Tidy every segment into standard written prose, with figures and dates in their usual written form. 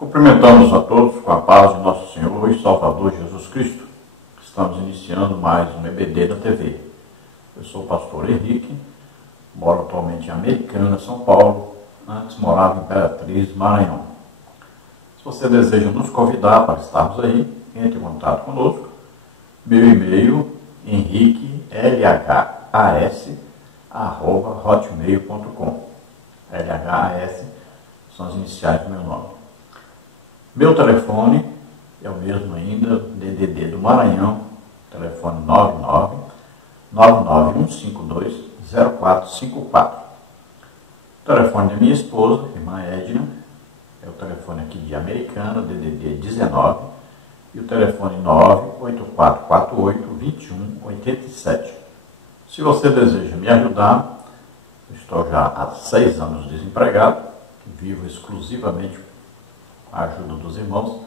Cumprimentamos a todos com a paz de nosso Senhor e Salvador Jesus Cristo. Estamos iniciando mais um EBD na TV. Eu sou o pastor Henrique, moro atualmente em Americana, São Paulo. Antes morava em Imperatriz, Maranhão. Se você deseja nos convidar para estarmos aí, entre em contato conosco. Meu e-mail, henriquelhas@hotmail.com. LHAS são as iniciais do meu nome. Meu telefone é o mesmo ainda, DDD do Maranhão, telefone 99991520454. O telefone da minha esposa, irmã Edna, é o telefone aqui de Americana, DDD 19, e o telefone 98448-2187. Se você deseja me ajudar, eu estou já há 6 anos desempregado, vivo exclusivamente com a ajuda dos irmãos.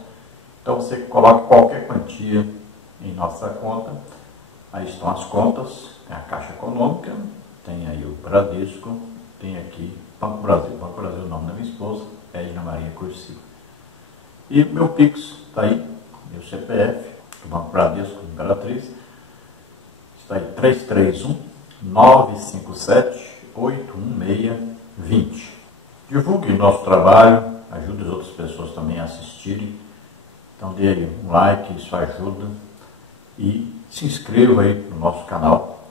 Então você coloca qualquer quantia em nossa conta. Aí estão as contas, tem a Caixa Econômica, tem aí o Bradesco, tem aqui Banco Brasil. Banco Brasil é o nome da minha esposa, Edna Maria Cruz Silva. E meu Pix está aí, meu CPF, do Banco Bradesco, Imperatriz, está aí 331-957-816-20. Divulgue nosso trabalho, ajude as outras pessoas também a assistirem. Então dê aí um like, isso ajuda. E se inscreva aí no nosso canal.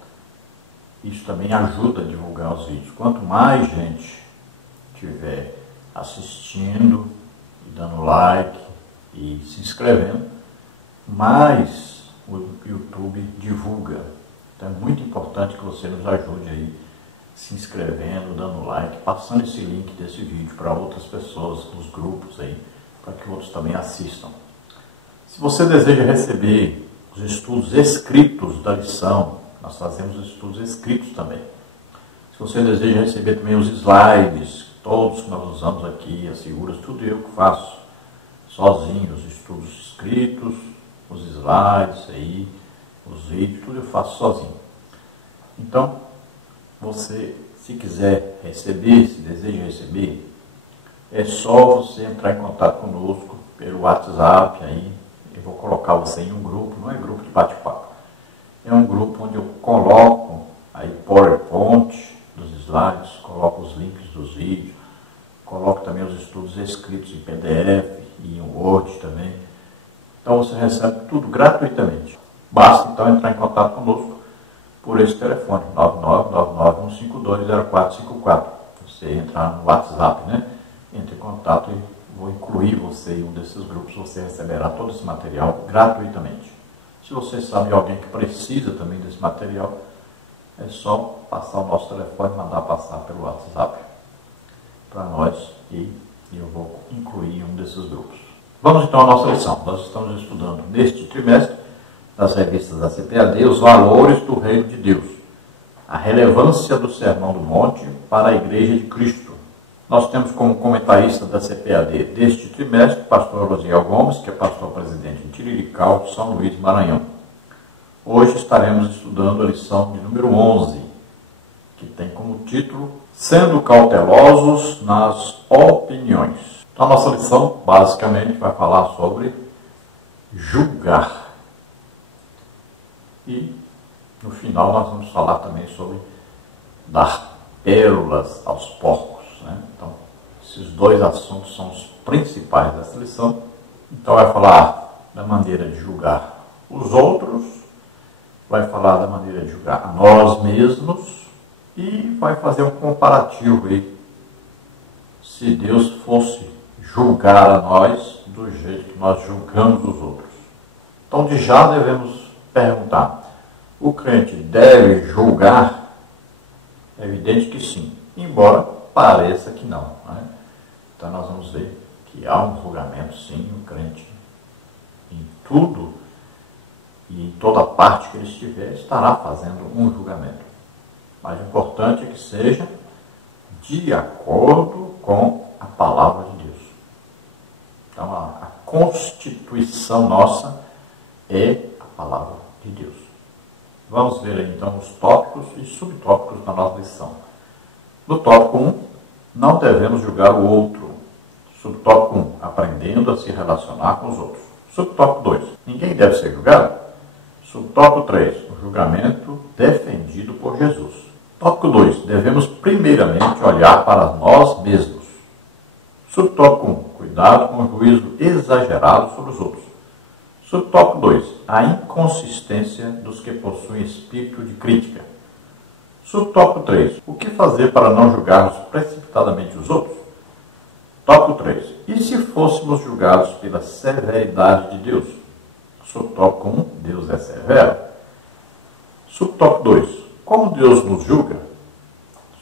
Isso também ajuda a divulgar os vídeos. Quanto mais gente estiver assistindo, e dando like e se inscrevendo, mais o YouTube divulga. Então é muito importante que você nos ajude aí, se inscrevendo, dando like, passando esse link desse vídeo para outras pessoas, nos grupos aí, para que outros também assistam. Se você deseja receber os estudos escritos da lição, nós fazemos estudos escritos também. Se você deseja receber também os slides, todos que nós usamos aqui, as figuras, tudo eu que faço sozinho, os estudos escritos, os slides aí, os vídeos, tudo eu faço sozinho. Então, você, se quiser receber, se deseja receber, é só você entrar em contato conosco pelo WhatsApp aí. Eu vou colocar você em um grupo, não é grupo de bate-papo. É um grupo onde eu coloco aí PowerPoint dos slides, coloco os links dos vídeos, coloco também os estudos escritos em PDF e em Word também. Então você recebe tudo gratuitamente. Basta então entrar em contato conosco por esse telefone, 99991520454. Você entrar no WhatsApp, né? Entre em contato e vou incluir você em um desses grupos. Você receberá todo esse material gratuitamente. Se você sabe de alguém que precisa também desse material, é só passar o nosso telefone e mandar passar pelo WhatsApp para nós e eu vou incluir em um desses grupos. Vamos então à nossa lição. Nós estamos estudando neste trimestre das revistas da CPAD, os valores do Reino de Deus, a relevância do Sermão do Monte para a Igreja de Cristo. Nós temos como comentarista da CPAD deste trimestre o pastor Rosiel Gomes, que é pastor presidente em Tirirical, São Luís, Maranhão. Hoje estaremos estudando a lição de número 11, que tem como título Sendo Cautelosos nas Opiniões. Então, a nossa lição, basicamente, vai falar sobre julgar. E, no final, nós vamos falar também sobre dar pérolas aos porcos, né? Então, esses dois assuntos são os principais dessa lição. Então, vai falar da maneira de julgar os outros, vai falar da maneira de julgar a nós mesmos e vai fazer um comparativo aí, se Deus fosse julgar a nós do jeito que nós julgamos os outros. Então, de já devemos perguntar, o crente deve julgar? É evidente que sim, embora pareça que não, né? Então nós vamos ver que há um julgamento, sim, o crente em tudo e em toda parte que ele estiver estará fazendo um julgamento. Mas o importante é que seja de acordo com a palavra de Deus. Então a constituição nossa é a palavra de Deus. Vamos ver aí, então, os tópicos e subtópicos da nossa lição. No tópico 1, não devemos julgar o outro. Subtópico 1. Aprendendo a se relacionar com os outros. Subtópico 2. Ninguém deve ser julgado. Subtópico 3. O julgamento defendido por Jesus. Tópico 2. Devemos primeiramente olhar para nós mesmos. Subtópico 1. Cuidado com o juízo exagerado sobre os outros. Subtópico 2. A inconsistência dos que possuem espírito de crítica. Subtópico 3. O que fazer para não julgarmos precipitadamente os outros? Tópico 3. E se fôssemos julgados pela severidade de Deus? Subtópico 1. Deus é severo. Subtópico 2. Como Deus nos julga?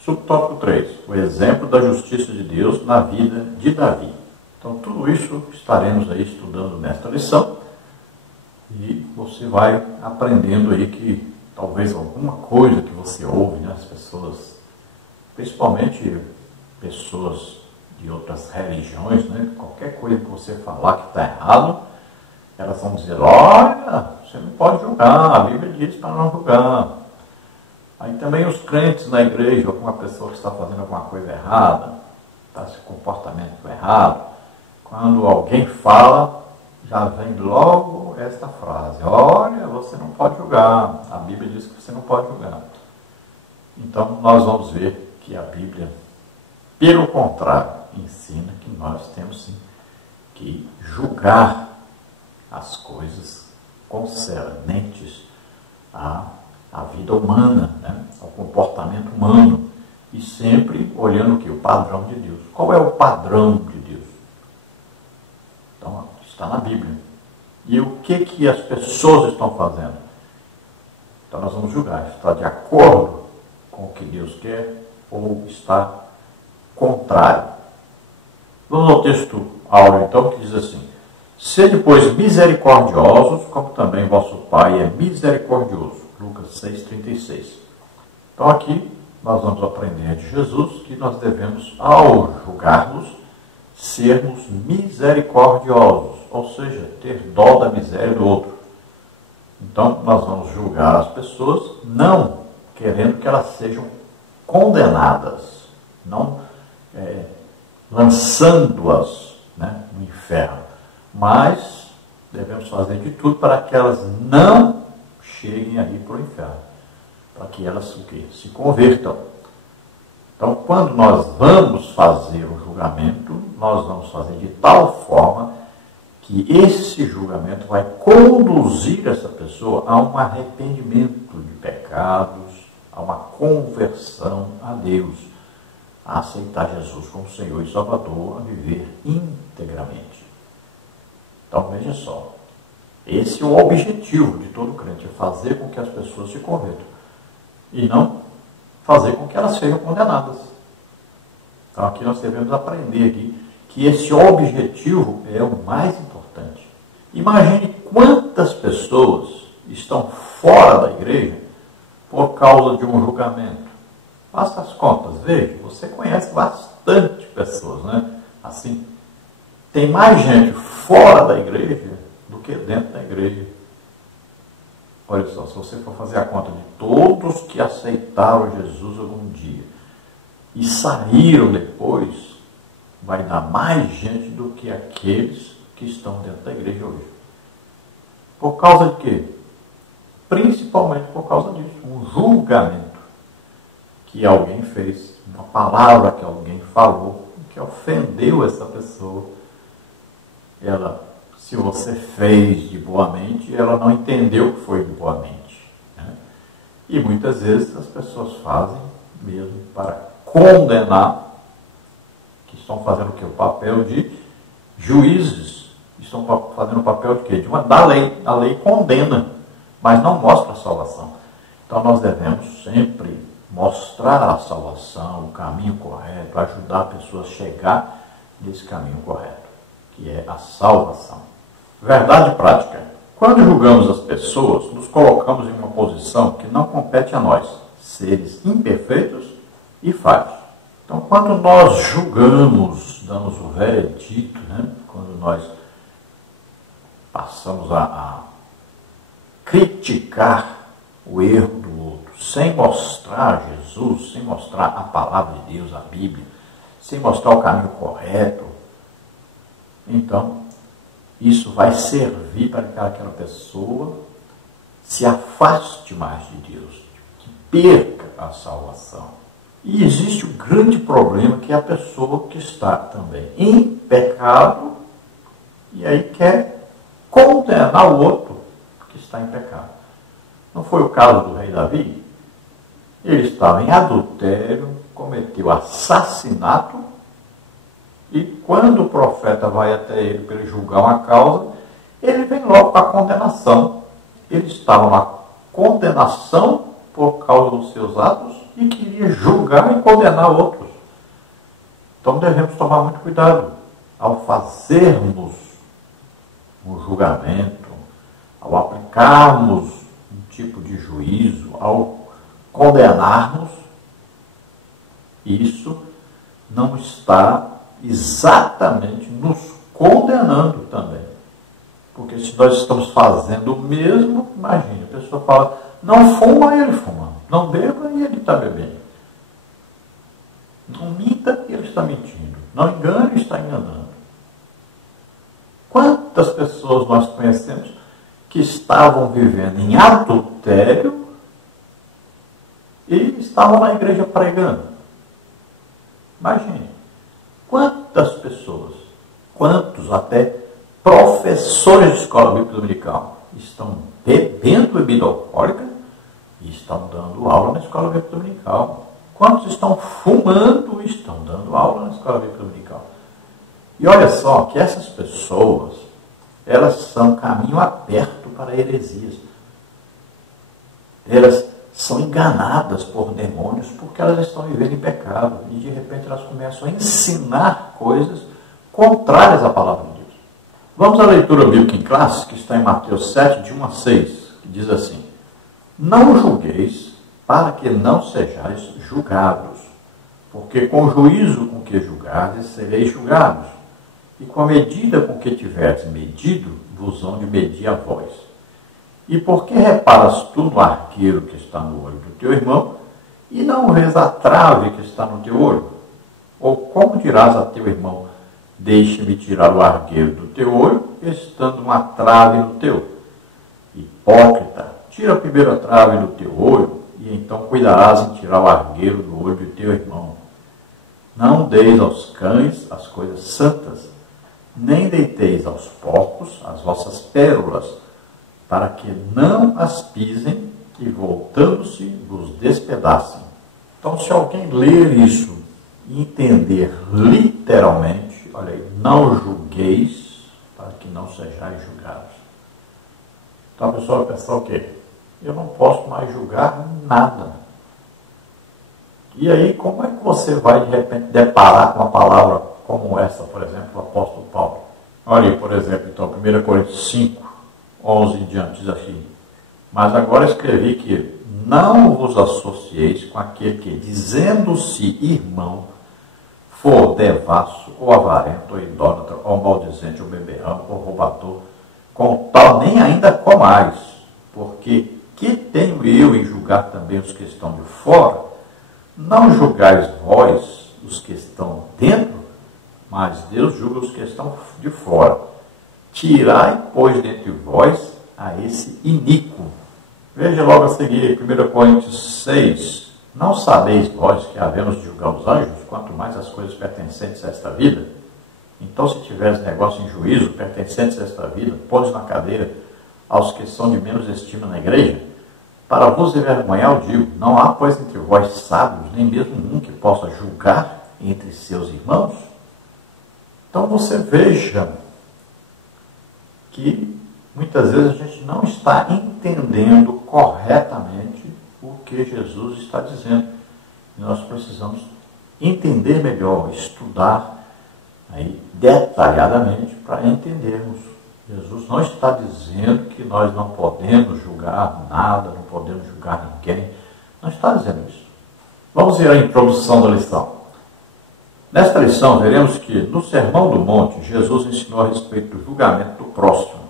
Subtópico 3. O exemplo da justiça de Deus na vida de Davi. Então, tudo isso estaremos aí estudando nesta lição. E você vai aprendendo aí que talvez alguma coisa que você ouve, né, as pessoas, principalmente pessoas de outras religiões, né, qualquer coisa que você falar que está errado, elas vão dizer, olha, você não pode julgar, a Bíblia diz para não julgar. Aí também os crentes na igreja, alguma pessoa que está fazendo alguma coisa errada, está se comportamento errado, quando alguém fala, já vem logo esta frase, olha, você não pode julgar, a Bíblia diz que você não pode julgar. Então nós vamos ver que a Bíblia, pelo contrário, ensina que nós temos sim que julgar as coisas concernentes à vida humana, né? Ao comportamento humano, e sempre olhando o que? O padrão de Deus. Qual é o padrão de Deus? Então, está na Bíblia. E o que as pessoas estão fazendo? Então nós vamos julgar. Está de acordo com o que Deus quer ou está contrário? Vamos ao texto áureo, então, que diz assim: sede, pois, misericordiosos, como também vosso Pai é misericordioso. Lucas 6,36. Então aqui nós vamos aprender de Jesus que nós devemos, ao julgarmos, sermos misericordiosos, ou seja, ter dó da miséria do outro. Então nós vamos julgar as pessoas não querendo que elas sejam condenadas, não lançando-as, né, no inferno, mas devemos fazer de tudo para que elas não cheguem aí para o inferno, para que elas se convertam. Então, quando nós vamos fazer o julgamento, nós vamos fazer de tal forma que esse julgamento vai conduzir essa pessoa a um arrependimento de pecados, a uma conversão a Deus, a aceitar Jesus como Senhor e Salvador, a viver integramente. Então, veja só, esse é o objetivo de todo crente, é fazer com que as pessoas se convertam e não fazer com que elas sejam condenadas. Então aqui nós devemos aprender aqui que esse objetivo é o mais importante. Imagine quantas pessoas estão fora da igreja por causa de um julgamento. Faça as contas, veja, você conhece bastante pessoas, né? Assim, tem mais gente fora da igreja do que dentro da igreja. Olha só, se você for fazer a conta de todos que aceitaram Jesus algum dia e saíram depois, vai dar mais gente do que aqueles que estão dentro da igreja hoje. Por causa de quê? Principalmente por causa disso, um julgamento que alguém fez, uma palavra que alguém falou, que ofendeu essa pessoa. Ela, se você fez de boa mente, ela não entendeu que foi de boa mente, né? E muitas vezes as pessoas fazem mesmo para condenar, que estão fazendo o quê? O papel de juízes, estão fazendo o papel de quê? Da lei. A lei condena, mas não mostra a salvação. Então nós devemos sempre mostrar a salvação, o caminho correto, ajudar a pessoa a chegar nesse caminho correto, que é a salvação. Verdade prática. Quando julgamos as pessoas, nos colocamos em uma posição que não compete a nós, seres imperfeitos e falhos. Então, quando nós julgamos, damos o veredito, né? Quando nós passamos a criticar o erro do outro, sem mostrar Jesus, sem mostrar a palavra de Deus, a Bíblia, sem mostrar o caminho correto, então isso vai servir para que aquela pessoa se afaste mais de Deus, que perca a salvação. E existe um grande problema, que é a pessoa que está também em pecado e aí quer condenar o outro que está em pecado. Não foi o caso do rei Davi? Ele estava em adultério, cometeu assassinato, e quando o profeta vai até ele para ele julgar uma causa, ele vem logo para a condenação. Ele estava na condenação por causa dos seus atos e queria julgar e condenar outros. Então devemos tomar muito cuidado ao fazermos um julgamento, ao aplicarmos um tipo de juízo, ao condenarmos. Isso não está exatamente nos condenando também. Porque se nós estamos fazendo o mesmo, imagine, a pessoa fala, não fuma e ele fuma, não beba e ele está bebendo. Não minta e ele está mentindo, não engane e está enganando. Quantas pessoas nós conhecemos que estavam vivendo em adultério e estavam na igreja pregando? Imagine. Quantas pessoas, quantos até professores de escola bíblica dominical estão bebendo bebida alcoólica e estão dando aula na escola bíblica dominical? Quantos estão fumando e estão dando aula na escola bíblica dominical? E olha só que essas pessoas, elas são caminho aberto para heresias. Elas são enganadas por demônios porque elas estão vivendo em pecado e de repente elas começam a ensinar coisas contrárias à palavra de Deus. Vamos à leitura bíblica em classe, que está em Mateus 7, de 1 a 6, que diz assim: não julgueis para que não sejais julgados, porque com o juízo com que julgardes sereis julgados, e com a medida com que tiverdes medido, vos hão de medir a vós. E por que reparas tu no arqueiro que está no olho do teu irmão, e não vês a trave que está no teu olho? Ou como dirás a teu irmão, deixa-me tirar o arqueiro do teu olho, estando uma trave no teu? Hipócrita, tira primeiro a trave do teu olho, e então cuidarás em tirar o arqueiro do olho do teu irmão. Não deis aos cães as coisas santas, nem deiteis aos porcos as vossas pérolas, para que não as pisem e, voltando-se, vos despedacem. Então, se alguém ler isso e entender literalmente, olha aí, não julgueis para que não sejais julgados. Então a pessoa vai pensar o quê? Eu não posso mais julgar nada. E aí, como é que você vai, de repente, deparar com uma palavra como essa, por exemplo, do apóstolo Paulo? Olha aí, por exemplo, então, 1 Coríntios 5, 11 em diante, diz assim: mas agora escrevi que não vos associeis com aquele que, dizendo-se irmão, for devasso, ou avarento, ou idólatra, ou maldizente, ou beberrão, ou roubador, com tal nem ainda comais, porque que tenho eu em julgar também os que estão de fora? Não julgais vós os que estão dentro, mas Deus julga os que estão de fora. Tirai, pois, dentre vós a esse iníquo. Veja logo a seguir, 1 Coríntios 6. Não sabeis vós que havemos de julgar os anjos, quanto mais as coisas pertencentes a esta vida? Então, se tiveres negócio em juízo, pertencentes a esta vida, podes na cadeira aos que são de menos estima na igreja? Para vos envergonhar, eu digo, não há, pois, entre vós sábios, nem mesmo um que possa julgar entre seus irmãos? Então, você veja que muitas vezes a gente não está entendendo corretamente o que Jesus está dizendo. E nós precisamos entender melhor, estudar aí detalhadamente para entendermos. Jesus não está dizendo que nós não podemos julgar nada, não podemos julgar ninguém. Não está dizendo isso. Vamos ver a introdução da lição. Nesta lição, veremos que no Sermão do Monte, Jesus ensinou a respeito do julgamento do próximo.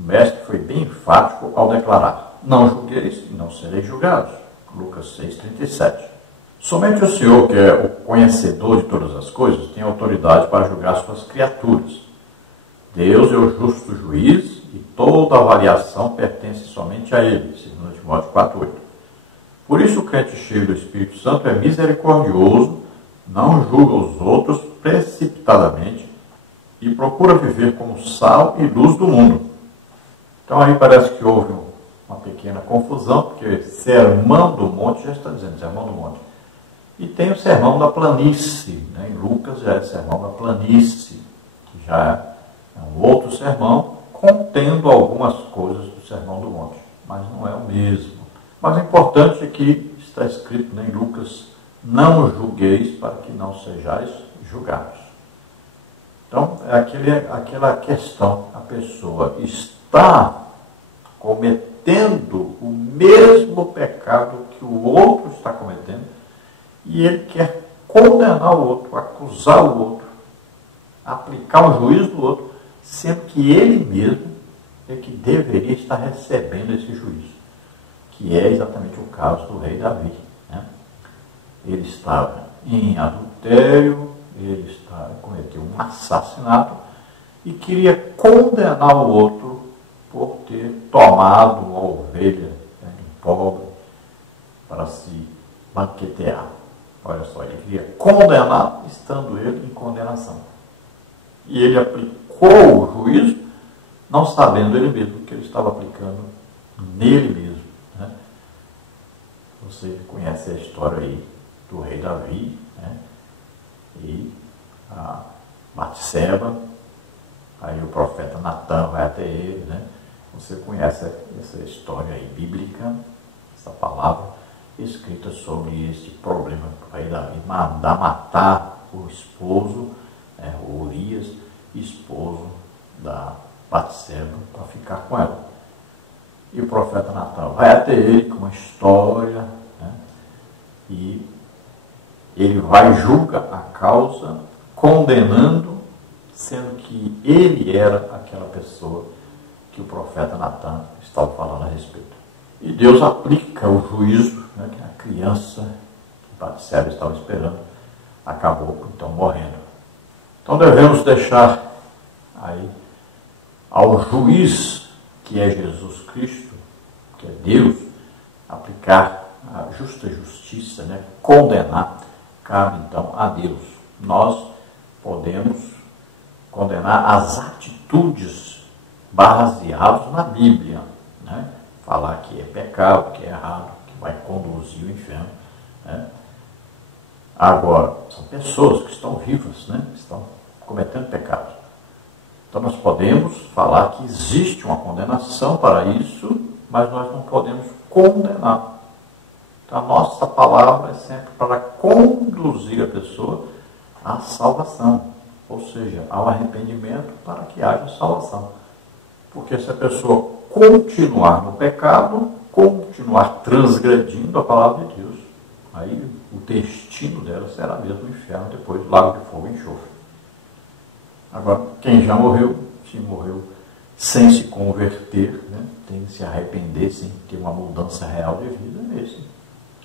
O mestre foi bem enfático ao declarar: não julgueis e não sereis julgados. Lucas 6,37. Somente o Senhor, que é o conhecedor de todas as coisas, tem autoridade para julgar suas criaturas. Deus é o justo juiz e toda avaliação pertence somente a Ele, 2 Timóteo 4,8. Por isso o crente cheio do Espírito Santo é misericordioso, não julga os outros precipitadamente e procura viver como sal e luz do mundo. Então aí parece que houve uma pequena confusão, porque Sermão do Monte já está dizendo, Sermão do Monte. E tem o Sermão da Planície, né? Em Lucas já é Sermão da Planície, que já é um outro sermão, contendo algumas coisas do Sermão do Monte, mas não é o mesmo. Mas o importante é que está escrito, né, em Lucas, não julgueis para que não sejais julgados. Então, é aquela questão, a pessoa está cometendo o mesmo pecado que o outro está cometendo e ele quer condenar o outro, acusar o outro, aplicar o juízo do outro, sendo que ele mesmo é que deveria estar recebendo esse juízo, que é exatamente o caso do rei Davi, né? Ele estava em adultério, ele cometeu um assassinato e queria condenar o outro por ter tomado uma ovelha, né, de um pobre para se banquetear. Olha só, ele queria condenar, estando ele em condenação. E ele aplicou o juízo, não sabendo ele mesmo que ele estava aplicando nele mesmo, né? Você conhece a história aí do rei Davi, né? E a Batseba, aí o profeta Natan vai até ele, né? Você conhece essa história aí bíblica, essa palavra escrita sobre este problema do rei Davi, mandar matar o esposo, o Urias, esposo da Batseba, para ficar com ela. E o profeta Natan vai até ele com uma história, né? E ele vai julgar a causa, condenando, sendo que ele era aquela pessoa que o profeta Natan estava falando a respeito. E Deus aplica o juízo, né, que a criança que Batseba estava esperando acabou então morrendo. Então devemos deixar aí ao juiz, que é Jesus Cristo, que é Deus, aplicar a justa justiça, né, condenar, cabe então a Deus. Nós podemos condenar as atitudes baseadas na Bíblia, né? Falar que é pecado, que é errado, que vai conduzir ao inferno, né? Agora, são pessoas que estão vivas, né? Estão cometendo pecados. Então nós podemos falar que existe uma condenação para isso, mas nós não podemos condenar. Então a nossa palavra é sempre para conduzir a pessoa à salvação, ou seja, ao arrependimento, para que haja salvação. Porque se a pessoa continuar no pecado, continuar transgredindo a palavra de Deus, aí o destino dela será mesmo o inferno, depois lago de fogo e enxofre. Agora, quem já morreu, se morreu sem se converter, né, tem que se arrepender, sem ter uma mudança real de vida, esse,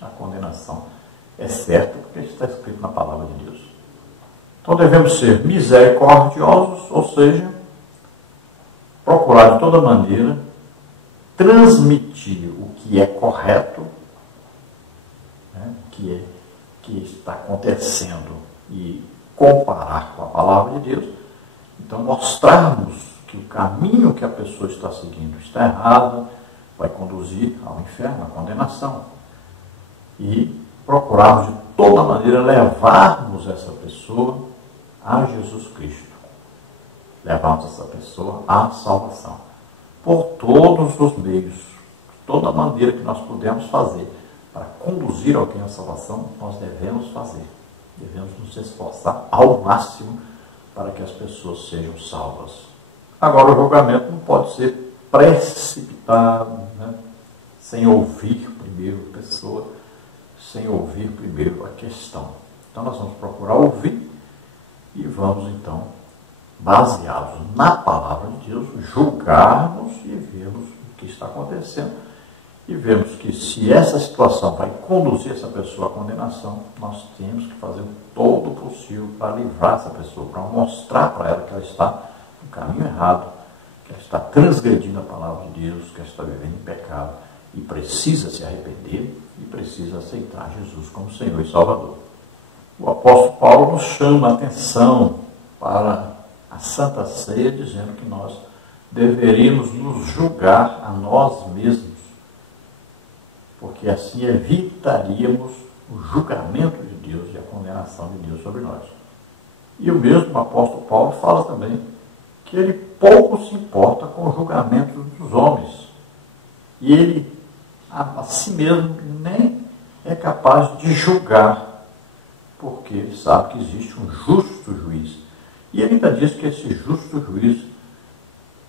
a condenação é certa, porque está escrito na palavra de Deus. Então devemos ser misericordiosos, ou seja, procurar de toda maneira transmitir o que é correto, né, que está acontecendo, e comparar com a palavra de Deus. Então mostrarmos que o caminho que a pessoa está seguindo está errado, vai conduzir ao inferno, à condenação. E procurarmos de toda maneira levarmos essa pessoa a Jesus Cristo. Levarmos essa pessoa à salvação. Por todos os meios, de toda maneira que nós pudermos fazer para conduzir alguém à salvação, nós devemos fazer. Devemos nos esforçar ao máximo para que as pessoas sejam salvas. Agora, o julgamento não pode ser precipitado, né? Sem ouvir primeiro a pessoa, sem ouvir primeiro a questão. Então, nós vamos procurar ouvir e vamos, então, baseados na palavra de Deus, julgarmos e vermos o que está acontecendo. E vemos que se essa situação vai conduzir essa pessoa à condenação, nós temos que fazer todo o possível para livrar essa pessoa, para mostrar para ela que ela está no caminho errado, que ela está transgredindo a palavra de Deus, que ela está vivendo em pecado e precisa se arrepender e precisa aceitar Jesus como Senhor e Salvador. O apóstolo Paulo nos chama a atenção para a Santa Ceia, dizendo que nós deveríamos nos julgar a nós mesmos, porque assim evitaríamos o julgamento de Deus e a condenação de Deus sobre nós. E o mesmo apóstolo Paulo fala também que ele pouco se importa com o julgamento dos homens. E ele, a si mesmo, nem é capaz de julgar, porque ele sabe que existe um justo juiz. E ele ainda diz que esse justo juiz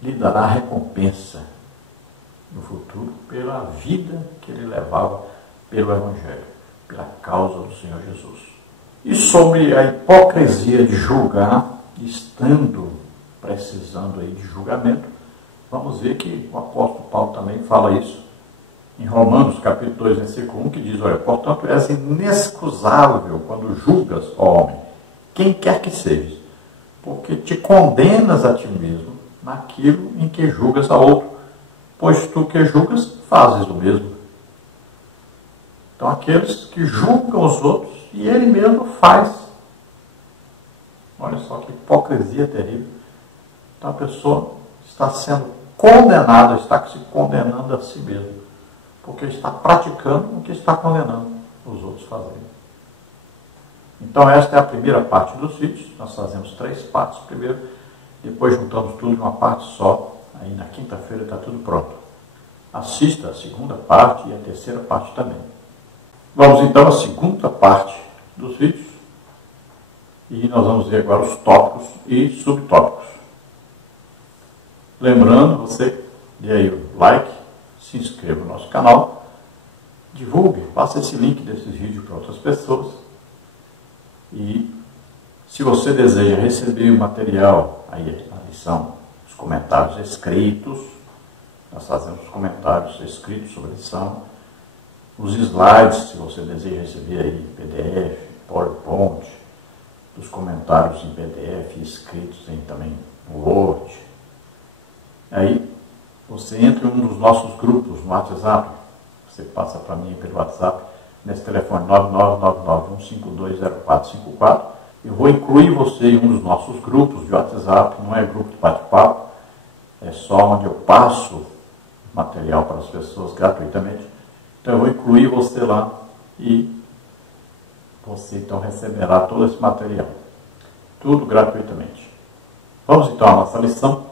lhe dará recompensa no futuro pela vida que ele levava pelo Evangelho, pela causa do Senhor Jesus. E sobre a hipocrisia de julgar, estando precisando aí de julgamento, vamos ver que o apóstolo Paulo também fala isso em Romanos, capítulo 2, versículo 1, que diz, olha, portanto, és inexcusável quando julgas, ó homem, quem quer que seja, porque te condenas a ti mesmo naquilo em que julgas a outro, pois tu que julgas, fazes o mesmo. Então, aqueles que julgam os outros, e ele mesmo faz. Olha só que hipocrisia terrível. Então, a pessoa está sendo condenada, está se condenando a si mesmo, porque está praticando o que está condenando os outros a fazerem. Então, esta é a primeira parte dos vídeos. Nós fazemos 3 partes primeiro, depois juntamos tudo em uma parte só. Aí na quinta-feira está tudo pronto. Assista a segunda parte e a terceira parte também. Vamos então à segunda parte dos vídeos. E nós vamos ver agora os tópicos e subtópicos. Lembrando, você dê aí o like, se inscreva no nosso canal, divulgue, passe esse link desses vídeos para outras pessoas. E se você deseja receber o material, aí a lição, os comentários escritos, nós fazemos comentários escritos sobre a lição, os slides, se você deseja receber aí PDF, PowerPoint, os comentários em PDF escritos em também Word. Aí você entra em um dos nossos grupos no WhatsApp, você passa para mim pelo WhatsApp, nesse telefone 99991520454. Eu vou incluir você em um dos nossos grupos de WhatsApp, não é grupo de bate-papo, é só onde eu passo material para as pessoas gratuitamente. Então eu vou incluir você lá e você então receberá todo esse material, tudo gratuitamente. Vamos então à nossa lição.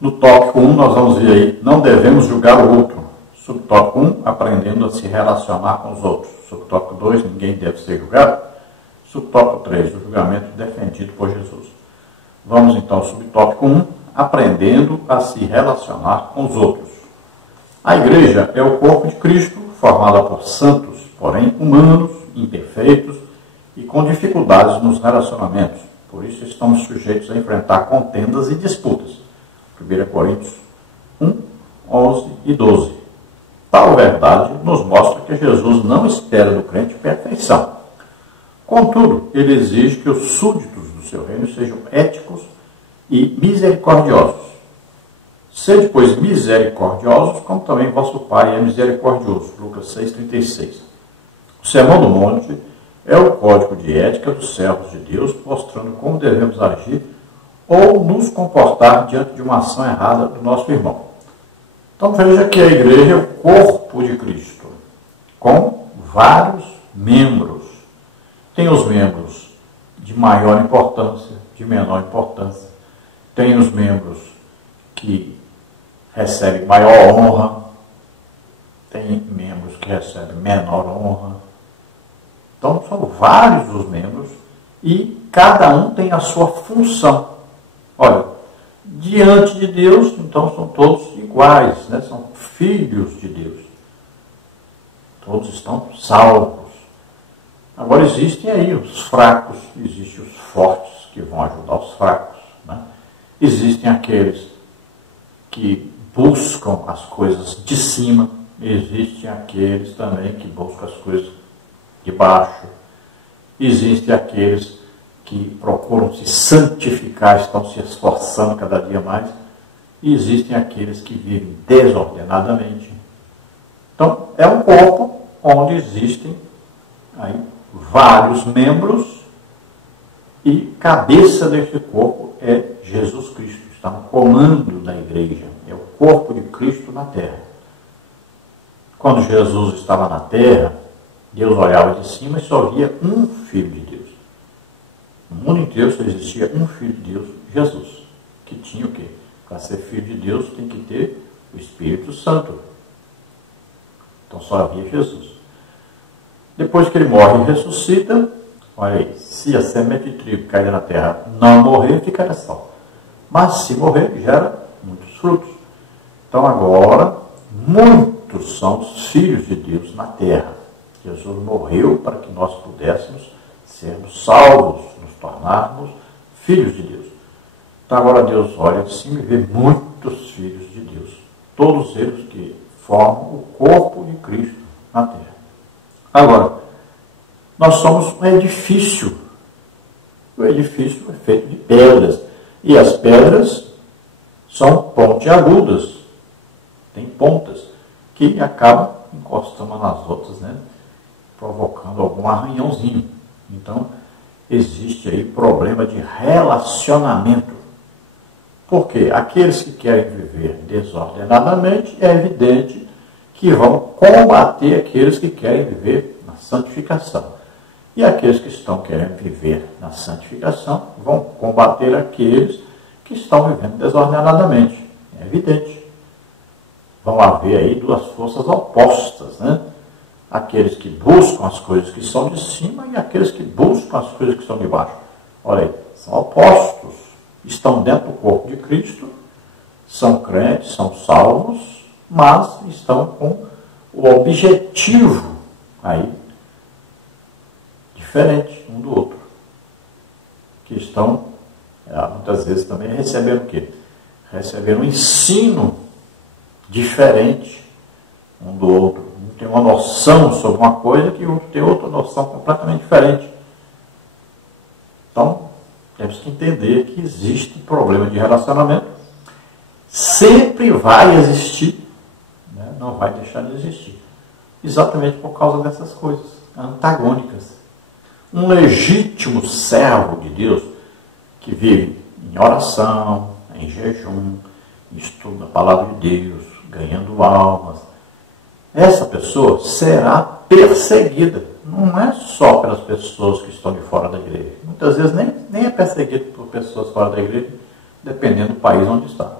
No tópico 1 nós vamos ver aí, não devemos julgar o outro. Subtópico 1, aprendendo a se relacionar com os outros. Subtópico 2, ninguém deve ser julgado. Subtópico 3, o julgamento defendido por Jesus. Vamos então ao subtópico 1, aprendendo a se relacionar com os outros. A igreja é o corpo de Cristo, formada por santos, porém humanos, imperfeitos e com dificuldades nos relacionamentos. Por isso estamos sujeitos a enfrentar contendas e disputas. 1 Coríntios 1, 11 e 12. Tal verdade nos mostra que Jesus não espera do crente perfeição. Contudo, ele exige que os súditos do seu reino sejam éticos e misericordiosos. Sede, pois, misericordiosos, como também vosso Pai é misericordioso. Lucas 6,36. O Sermão do Monte é o código de ética dos servos de Deus, mostrando como devemos agir ou nos comportar diante de uma ação errada do nosso irmão. Então veja que a igreja é o corpo de Cristo, com vários membros. Tem os membros de maior importância, de menor importância. Tem os membros que recebem maior honra. Tem membros que recebem menor honra. Então são vários os membros e cada um tem a sua função. Olha, diante de Deus, então são todos iguais, né? São filhos de Deus. Todos estão salvos. Agora existem aí os fracos, existem os fortes que vão ajudar os fracos, né? Existem aqueles que buscam as coisas de cima, existem aqueles também que buscam as coisas de baixo, existem aqueles que procuram se santificar, estão se esforçando cada dia mais, e existem aqueles que vivem desordenadamente. Então, é um corpo onde existem aí vários membros e cabeça deste corpo é Jesus Cristo, está no comando da igreja, é o corpo de Cristo na terra. Quando Jesus estava na terra, Deus olhava de cima e só via um Filho de Deus. No mundo inteiro só existia um Filho de Deus, Jesus, que tinha o quê? Para ser Filho de Deus tem que ter o Espírito Santo. Então só havia Jesus. Depois que ele morre e ressuscita, olha aí, se a semente de trigo cair na terra não morrer, ficará só. Mas se morrer, gera muitos frutos. Então agora, muitos são os filhos de Deus na terra. Jesus morreu para que nós pudéssemos sermos salvos, nos tornarmos filhos de Deus. Então agora Deus olha de cima e vê muitos filhos de Deus. Todos eles que formam o corpo de Cristo na terra. Agora, nós somos um edifício. O edifício é feito de pedras. E as pedras são pontiagudas. Tem pontas que acabam encostando umas nas outras, né? Provocando algum arranhãozinho. Então, existe aí problema de relacionamento. Porque aqueles que querem viver desordenadamente, é evidente que vão combater aqueles que querem viver na santificação. E aqueles que estão querendo viver na santificação vão combater aqueles que estão vivendo desordenadamente. É evidente. Vão haver aí duas forças opostas, né? Aqueles que buscam as coisas que são de cima e aqueles que buscam as coisas que são de baixo. Olha aí, são opostos. Estão dentro do corpo de Cristo, são crentes, são salvos, mas estão com o objetivo aí diferente um do outro. Que estão, muitas vezes também recebendo o quê? Recebendo um ensino diferente um do outro. Um tem uma noção sobre uma coisa que o outro tem outra noção completamente diferente. Então, temos que entender que existe problema de relacionamento. Sempre vai existir, né? Não vai deixar de existir. Exatamente por causa dessas coisas antagônicas. Um legítimo servo de Deus que vive em oração, em jejum, estuda a palavra de Deus, ganhando almas, essa pessoa será perseguida. Não é só pelas pessoas que estão de fora da igreja. Muitas vezes nem é perseguido por pessoas fora da igreja, dependendo do país onde está.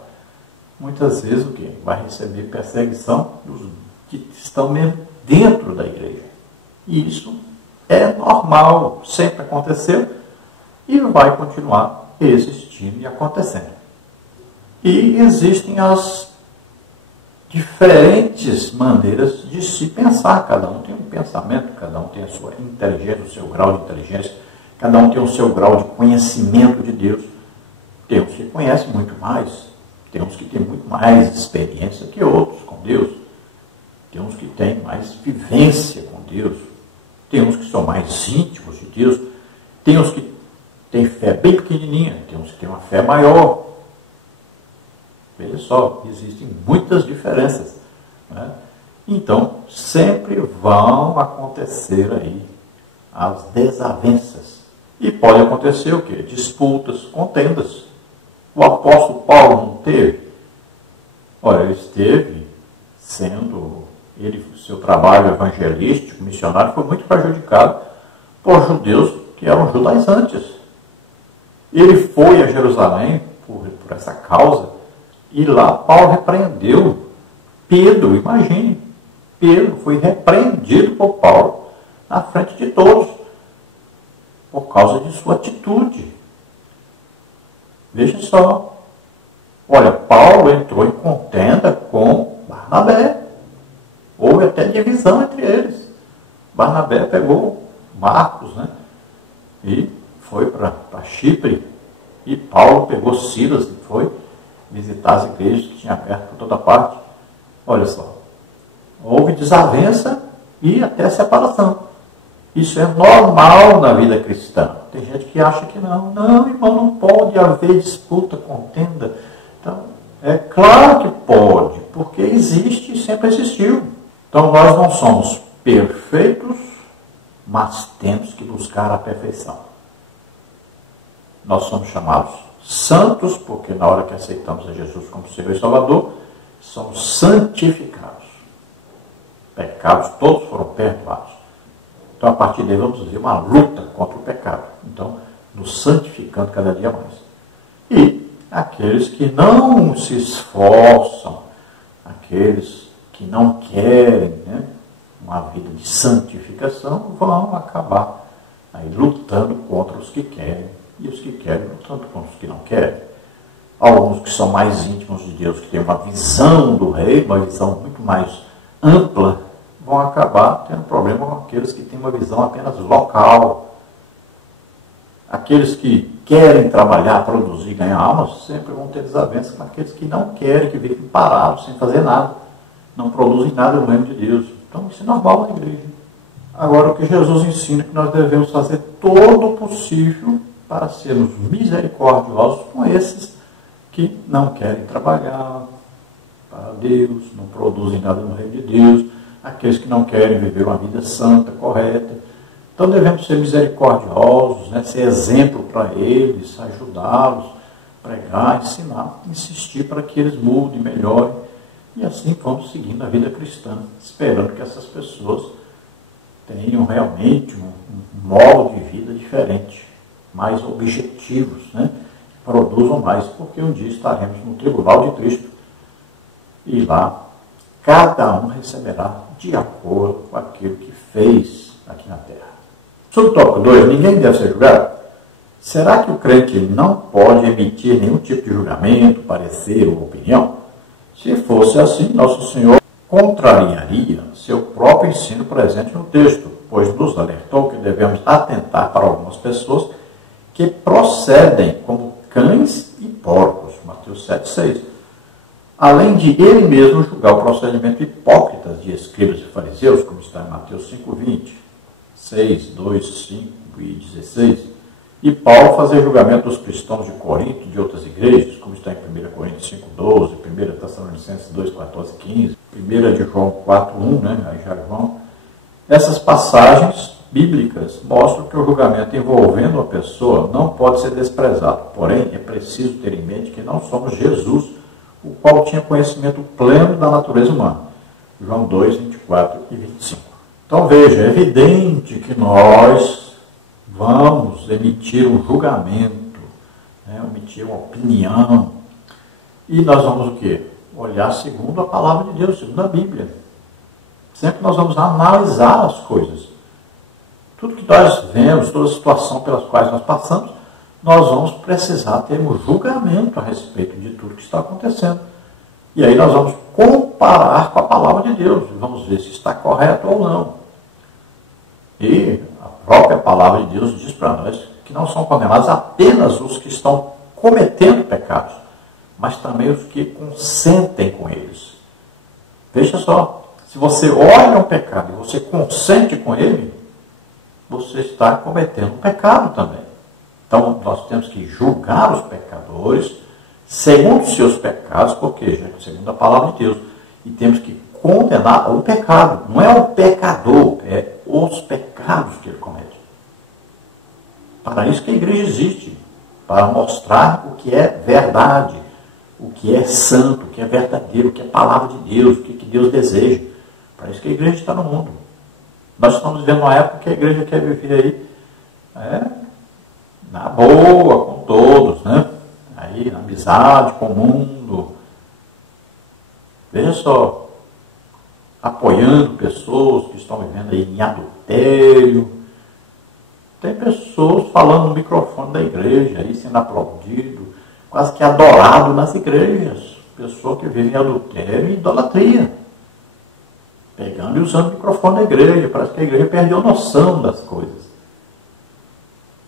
Muitas vezes o quê? Vai receber perseguição dos que estão mesmo dentro da igreja. E isso é normal, sempre aconteceu e vai continuar existindo e acontecendo. E existem as diferentes maneiras de se pensar. Cada um tem um pensamento, cada um tem a sua inteligência, o seu grau de inteligência, cada um tem o seu grau de conhecimento de Deus. Tem uns que conhecem muito mais, tem uns que têm muito mais experiência que outros com Deus, tem uns que têm mais vivência com Deus, tem uns que são mais íntimos de Deus, tem uns que têm fé bem pequenininha, tem uns que têm uma fé maior. Veja só, existem muitas diferenças, né? Então, sempre vão acontecer aí as desavenças. E pode acontecer o quê? Disputas, contendas. O apóstolo Paulo não teve? Olha, ele esteve seu trabalho evangelístico, missionário, foi muito prejudicado por judeus que eram judaizantes. Ele foi a Jerusalém por essa causa, e lá Paulo repreendeu Pedro. Imagine, Pedro foi repreendido por Paulo na frente de todos, por causa de sua atitude. Veja só. Olha, Paulo entrou em contenda com Barnabé. Houve até divisão entre eles. Barnabé pegou Marcos, né? E foi para Chipre. E Paulo pegou Silas e foi visitar as igrejas que tinha aberto por toda parte. Olha só. Houve desavença e até separação. Isso é normal na vida cristã. tem gente que acha que não. Não, irmão, não pode haver disputa, contenda. Então, é claro que pode, porque existe e sempre existiu. Então, nós não somos perfeitos, mas temos que buscar a perfeição. Nós somos chamados santos, porque na hora que aceitamos a Jesus como Senhor e Salvador, somos santificados. Pecados todos foram perdoados. Então, a partir daí, vamos ver uma luta contra o pecado. Então, nos santificando cada dia mais. E aqueles que não se esforçam, aqueles que não querem, né, uma vida de santificação, vão acabar aí lutando contra os que querem, e os que querem lutando contra os que não querem. Alguns que são mais íntimos de Deus, que têm uma visão do rei, uma visão muito mais ampla, vão acabar tendo problema com aqueles que têm uma visão apenas local. Aqueles que querem trabalhar, produzir, ganhar almas, sempre vão ter desavenças com aqueles que não querem, que vivem parados, sem fazer nada, não produzem nada no reino de Deus. Então, isso é normal na igreja. Agora, o que Jesus ensina é que nós devemos fazer todo o possível para sermos misericordiosos com esses que não querem trabalhar para Deus, não produzem nada no reino de Deus, aqueles que não querem viver uma vida santa, correta. Então devemos ser misericordiosos, né? Ser exemplo para eles, ajudá-los, pregar, ensinar, insistir para que eles mudem, melhorem. E assim vamos seguindo a vida cristã, esperando que essas pessoas tenham realmente um modo de vida diferente, mais objetivos, né? Produzam mais, porque um dia estaremos no tribunal de Cristo e lá cada um receberá de acordo com aquilo que fez aqui na terra. Sobre o tópico 2, ninguém deve ser julgado. Será que o crente não pode emitir nenhum tipo de julgamento, parecer ou opinião? Se fosse assim, nosso Senhor contrariaria seu próprio ensino presente no texto, pois nos alertou que devemos atentar para algumas pessoas que procedem como cães e porcos. Mateus 7,6. Além de ele mesmo julgar o procedimento hipócritas de escribas e fariseus, como está em Mateus 5,20, 6, 2, 5 e 16, e Paulo fazer julgamento dos cristãos de Corinto e de outras igrejas, como está em 1 Coríntios 5,12, 1 Tessalonicenses 2,14, 15, 1 de João 4,1, né? Aí já João. Essas passagens bíblicas mostram que o julgamento envolvendo uma pessoa não pode ser desprezado. Porém, é preciso ter em mente que não somos Jesus, o qual tinha conhecimento pleno da natureza humana. João 2, 24 e 25. Então veja, é evidente que nós vamos emitir um julgamento, né, emitir uma opinião, e nós vamos o quê? Olhar segundo a palavra de Deus, segundo a Bíblia. Sempre nós vamos analisar as coisas. Tudo que nós vemos, toda a situação pelas quais nós passamos, nós vamos precisar ter um julgamento a respeito de tudo que está acontecendo. E aí nós vamos comparar com a palavra de Deus, vamos ver se está correto ou não. E a própria palavra de Deus diz para nós que não são condenados apenas os que estão cometendo pecados, mas também os que consentem com eles. Veja só, se você olha um pecado e você consente com ele, você está cometendo um pecado também. Então, nós temos que julgar os pecadores segundo os seus pecados, porque já é segundo a palavra de Deus. E temos que condenar o pecado. Não é o pecador, é os pecados que ele comete. Para isso que a igreja existe. Para mostrar o que é verdade, o que é santo, o que é verdadeiro, o que é palavra de Deus, o que Deus deseja. Para isso que a igreja está no mundo. Nós estamos vivendo uma época que a igreja quer viver aí na boa, com todos, né? Aí, na amizade com o mundo. Veja só, apoiando pessoas que estão vivendo aí em adultério. Tem pessoas falando no microfone da igreja, aí sendo aplaudido, quase que adorado nas igrejas. Pessoa que vive em adultério e idolatria. Pegando e usando o microfone da igreja. Parece que a igreja perdeu a noção das coisas.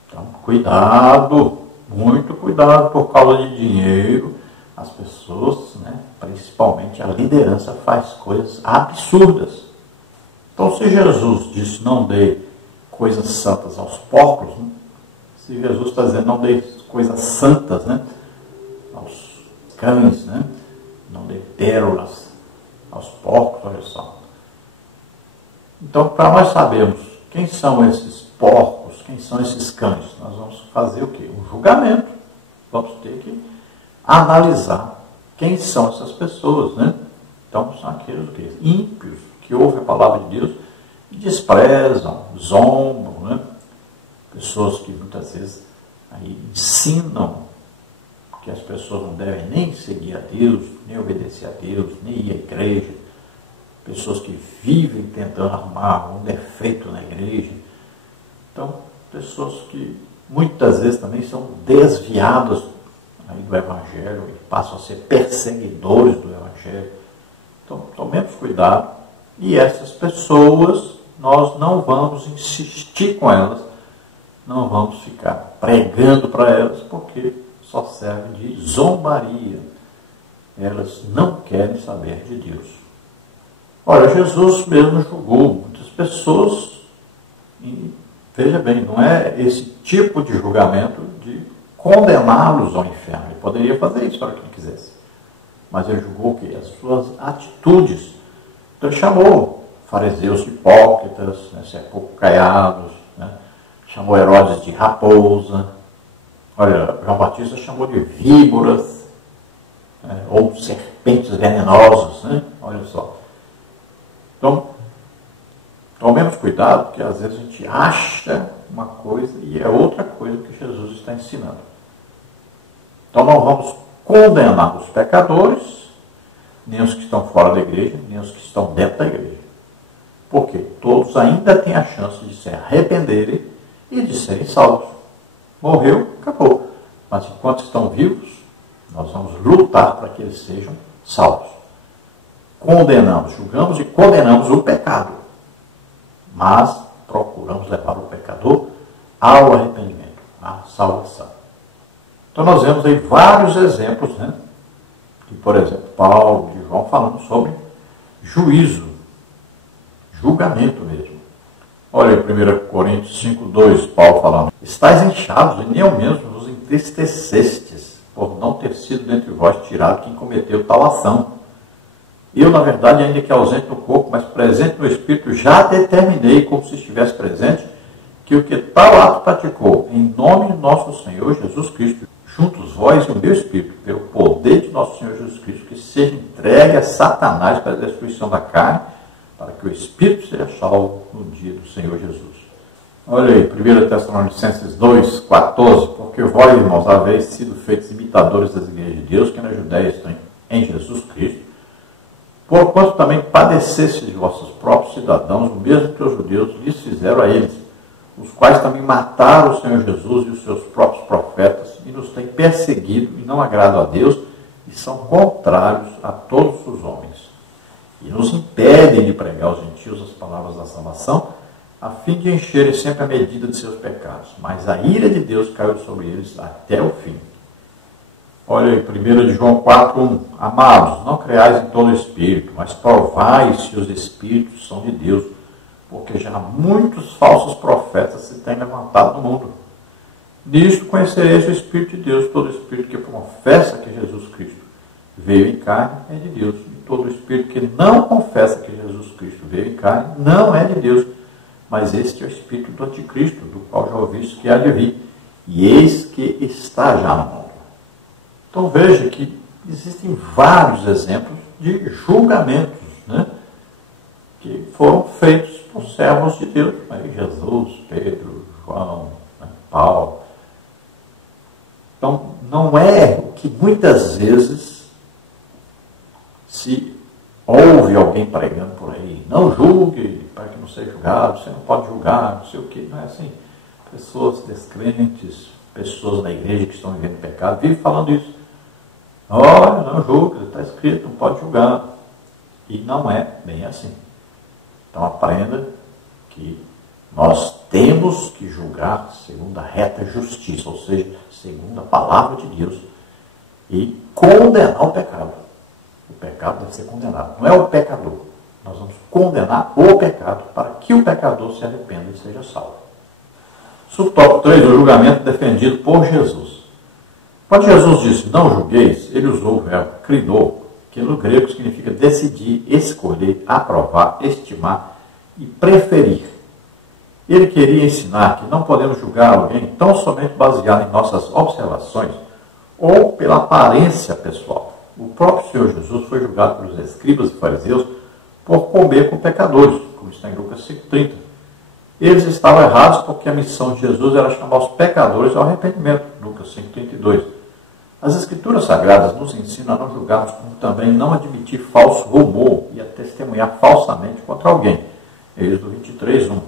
Então, cuidado, muito cuidado, por causa de dinheiro. As pessoas, né, principalmente a liderança, faz coisas absurdas. Então, se Jesus disse não dê coisas santas aos porcos, né, Se Jesus está dizendo não dê coisas santas, né, aos cães, né, não dê pérolas aos porcos, olha só. Então, para nós sabermos quem são esses porcos, quem são esses cães, nós vamos fazer o quê? Um julgamento. Vamos ter que analisar quem são essas pessoas, né? Então, são aqueles quê? Ímpios, que ouvem a palavra de Deus e desprezam, zombam, né? Pessoas que muitas vezes aí ensinam que as pessoas não devem nem seguir a Deus, nem obedecer a Deus, nem ir à igreja. Pessoas que vivem tentando arrumar um defeito na igreja. Então, pessoas que muitas vezes também são desviadas aí do Evangelho e passam a ser perseguidores do Evangelho. Então, tomemos cuidado. E essas pessoas, nós não vamos insistir com elas, não vamos ficar pregando para elas, porque só serve de zombaria. Elas não querem saber de Deus. Olha, Jesus mesmo julgou muitas pessoas e, veja bem, não é esse tipo de julgamento de condená-los ao inferno. Ele poderia fazer isso para quem quisesse. Mas ele julgou o quê? As suas atitudes. Então ele chamou fariseus de hipócritas, né, sepulcaiados, né, chamou Herodes de raposa. Olha, João Batista chamou de víboras, né, ou serpentes venenosas, né? Olha só. Então, tomemos cuidado, porque às vezes a gente acha uma coisa e é outra coisa que Jesus está ensinando. Então não vamos condenar os pecadores, nem os que estão fora da igreja, nem os que estão dentro da igreja. Porque todos ainda têm a chance de se arrependerem e de serem salvos. Morreu, acabou. Mas enquanto estão vivos, nós vamos lutar para que eles sejam salvos. Condenamos, julgamos e condenamos o pecado. Mas procuramos levar o pecador ao arrependimento, à salvação. Então nós vemos aí vários exemplos, né? Que, por exemplo, Paulo e João falando sobre juízo, julgamento mesmo. Olha, 1 Coríntios 5:2, Paulo falando: estáis inchados e nem ao menos vos entristecestes, por não ter sido dentre vós tirado quem cometeu tal ação. Eu, na verdade, ainda que ausente no corpo, mas presente no Espírito, já determinei, como se estivesse presente, que o que tal ato praticou, em nome de nosso Senhor Jesus Cristo, juntos vós e o meu Espírito, pelo poder de nosso Senhor Jesus Cristo, que seja entregue a Satanás para a destruição da carne, para que o Espírito seja salvo no dia do Senhor Jesus. Olha aí, 1 Tessalonicenses 2:14, porque vós, irmãos, haveis sido feitos imitadores das igrejas de Deus, que na Judéia estão em Jesus Cristo, porquanto também padecestes de vossos próprios cidadãos, o mesmo que os judeus lhes fizeram a eles, os quais também mataram o Senhor Jesus e os seus próprios profetas, e nos têm perseguido e não agradam a Deus, e são contrários a todos os homens. E nos impedem de pregar aos gentios as palavras da salvação, a fim de encherem sempre a medida de seus pecados. Mas a ira de Deus caiu sobre eles até o fim. Olha aí, 1 João 4:1. Amados, não creais em todo espírito, mas provai se os espíritos são de Deus, porque já muitos falsos profetas se têm levantado no mundo. Nisto conhecereis o Espírito de Deus. Todo espírito que confessa que Jesus Cristo veio em carne é de Deus. E todo espírito que não confessa que Jesus Cristo veio em carne não é de Deus. Mas este é o espírito do anticristo, do qual já ouvistes que há de vir. E eis que está já no mundo. Então veja que existem vários exemplos de julgamentos, né, que foram feitos por servos de Deus. Aí Jesus, Pedro, João, né, Paulo. Então não é o que muitas vezes se ouve alguém pregando por aí. Não julgue para que não seja julgado, você não pode julgar, não sei o quê. Não é assim. Pessoas descrentes, pessoas da igreja que estão vivendo pecado, vivem falando isso. Olha, não julga, está escrito, não pode julgar. E não é bem assim. Então aprenda que nós temos que julgar segundo a reta justiça, ou seja, segundo a palavra de Deus, e condenar o pecado. O pecado deve ser condenado, não é o pecador. Nós vamos condenar o pecado para que o pecador se arrependa e seja salvo. Subtópico 3, o julgamento defendido por Jesus. Quando Jesus disse, não julgueis, ele usou o verbo crinou, que no grego significa decidir, escolher, aprovar, estimar e preferir. Ele queria ensinar que não podemos julgar alguém tão somente baseado em nossas observações ou pela aparência pessoal. O próprio Senhor Jesus foi julgado pelos escribas e fariseus por comer com pecadores, como está em Lucas 5,30. Eles estavam errados porque a missão de Jesus era chamar os pecadores ao arrependimento, Lucas 5,32. As Escrituras Sagradas nos ensinam a não julgarmos, como também não admitir falso rumor e a testemunhar falsamente contra alguém. Êxodo 23:1.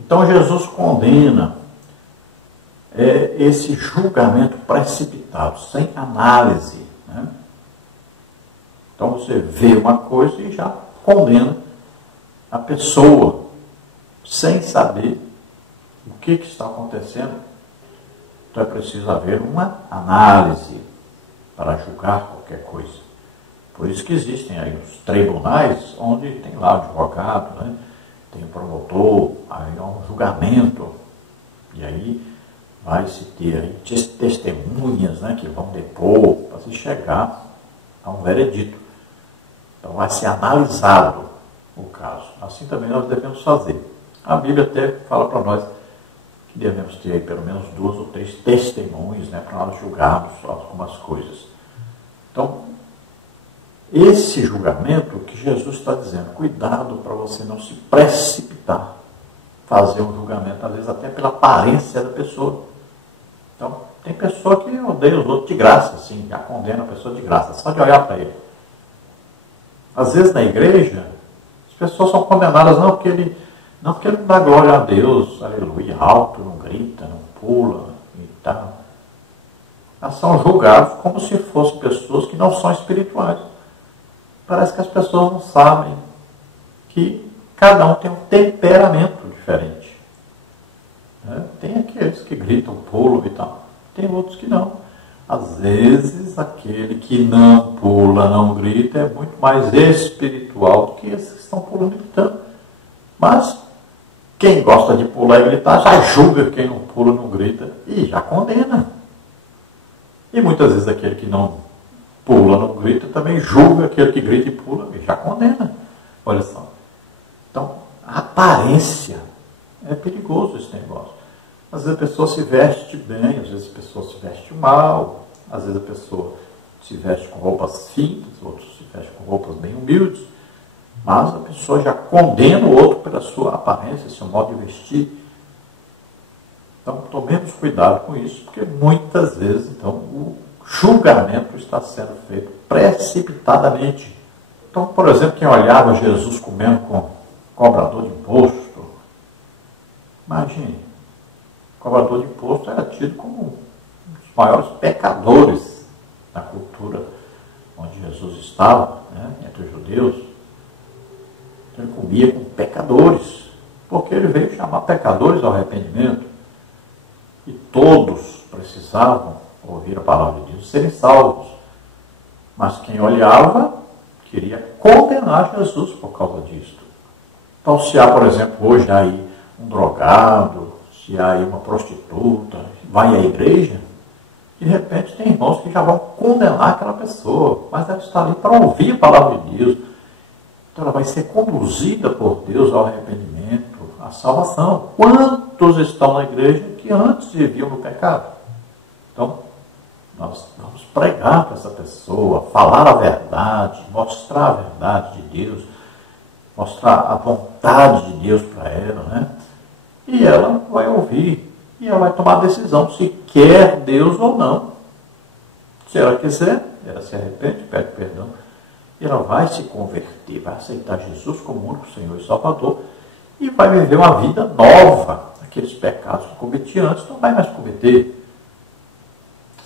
Então Jesus condena esse julgamento precipitado, sem análise. Né? Então você vê uma coisa e já condena a pessoa, sem saber o que está acontecendo. Então é preciso haver uma análise para julgar qualquer coisa. Por isso que existem aí os tribunais, onde tem lá o advogado, né? Tem o promotor, aí há um julgamento, e aí vai se ter aí testemunhas, né, que vão depor para se chegar a um veredito. Então vai ser analisado o caso. Assim também nós devemos fazer. A Bíblia até fala para nós que devemos ter aí pelo menos 2 ou 3 testemunhas, né, para nós julgarmos algumas coisas. Então, esse julgamento que Jesus está dizendo, cuidado para você não se precipitar, fazer um julgamento, às vezes até pela aparência da pessoa. Então, tem pessoa que odeia os outros de graça, assim, já condena a pessoa de graça, só de olhar para ele. Às vezes na igreja, as pessoas são condenadas não porque ele não dá glória a Deus, aleluia, alto, não grita, não pula e tal. Elas são julgadas como se fossem pessoas que não são espirituais. Parece que as pessoas não sabem que cada um tem um temperamento diferente. Né? Tem aqueles que gritam, pulam e tal. Tem outros que não. Às vezes, aquele que não pula, não grita, é muito mais espiritual do que esses que estão pulando e gritando. Mas, quem gosta de pular e gritar, já julga quem não pula, não grita e já condena. E muitas vezes aquele que não pula, não grita, também julga aquele que grita e pula e já condena. Olha só. Então, a aparência é perigoso esse negócio. Às vezes a pessoa se veste bem, às vezes a pessoa se veste mal, às vezes a pessoa se veste com roupas finas, outros se vestem com roupas bem humildes, mas a pessoa já condena o outro pela sua aparência, seu modo de vestir. Então, tomemos cuidado com isso, porque muitas vezes, então, o julgamento está sendo feito precipitadamente. Então, por exemplo, quem olhava Jesus comendo com cobrador de imposto, imagine, cobrador de imposto era tido como um dos maiores pecadores na cultura onde Jesus estava, né, entre os judeus. Então, ele comia com pecadores, porque ele veio chamar pecadores ao arrependimento. E todos precisavam ouvir a palavra de Deus, serem salvos. Mas quem olhava queria condenar Jesus por causa disso. Então, se há, por exemplo, hoje aí um drogado, se há aí uma prostituta, vai à igreja, de repente tem irmãos que já vão condenar aquela pessoa, mas ela está ali para ouvir a palavra de Deus. Então ela vai ser conduzida por Deus ao arrependimento, à salvação. Quantos estão na igreja que antes viviam no pecado? Então, nós vamos pregar para essa pessoa, falar a verdade, mostrar a verdade de Deus, mostrar a vontade de Deus para ela, né? E ela vai ouvir, e ela vai tomar a decisão se quer Deus ou não. Se ela quiser, ela se arrepende, pede perdão, e ela vai se converter, vai aceitar Jesus como único Senhor e Salvador, e vai viver uma vida nova. Aqueles pecados que cometia antes não vai mais cometer.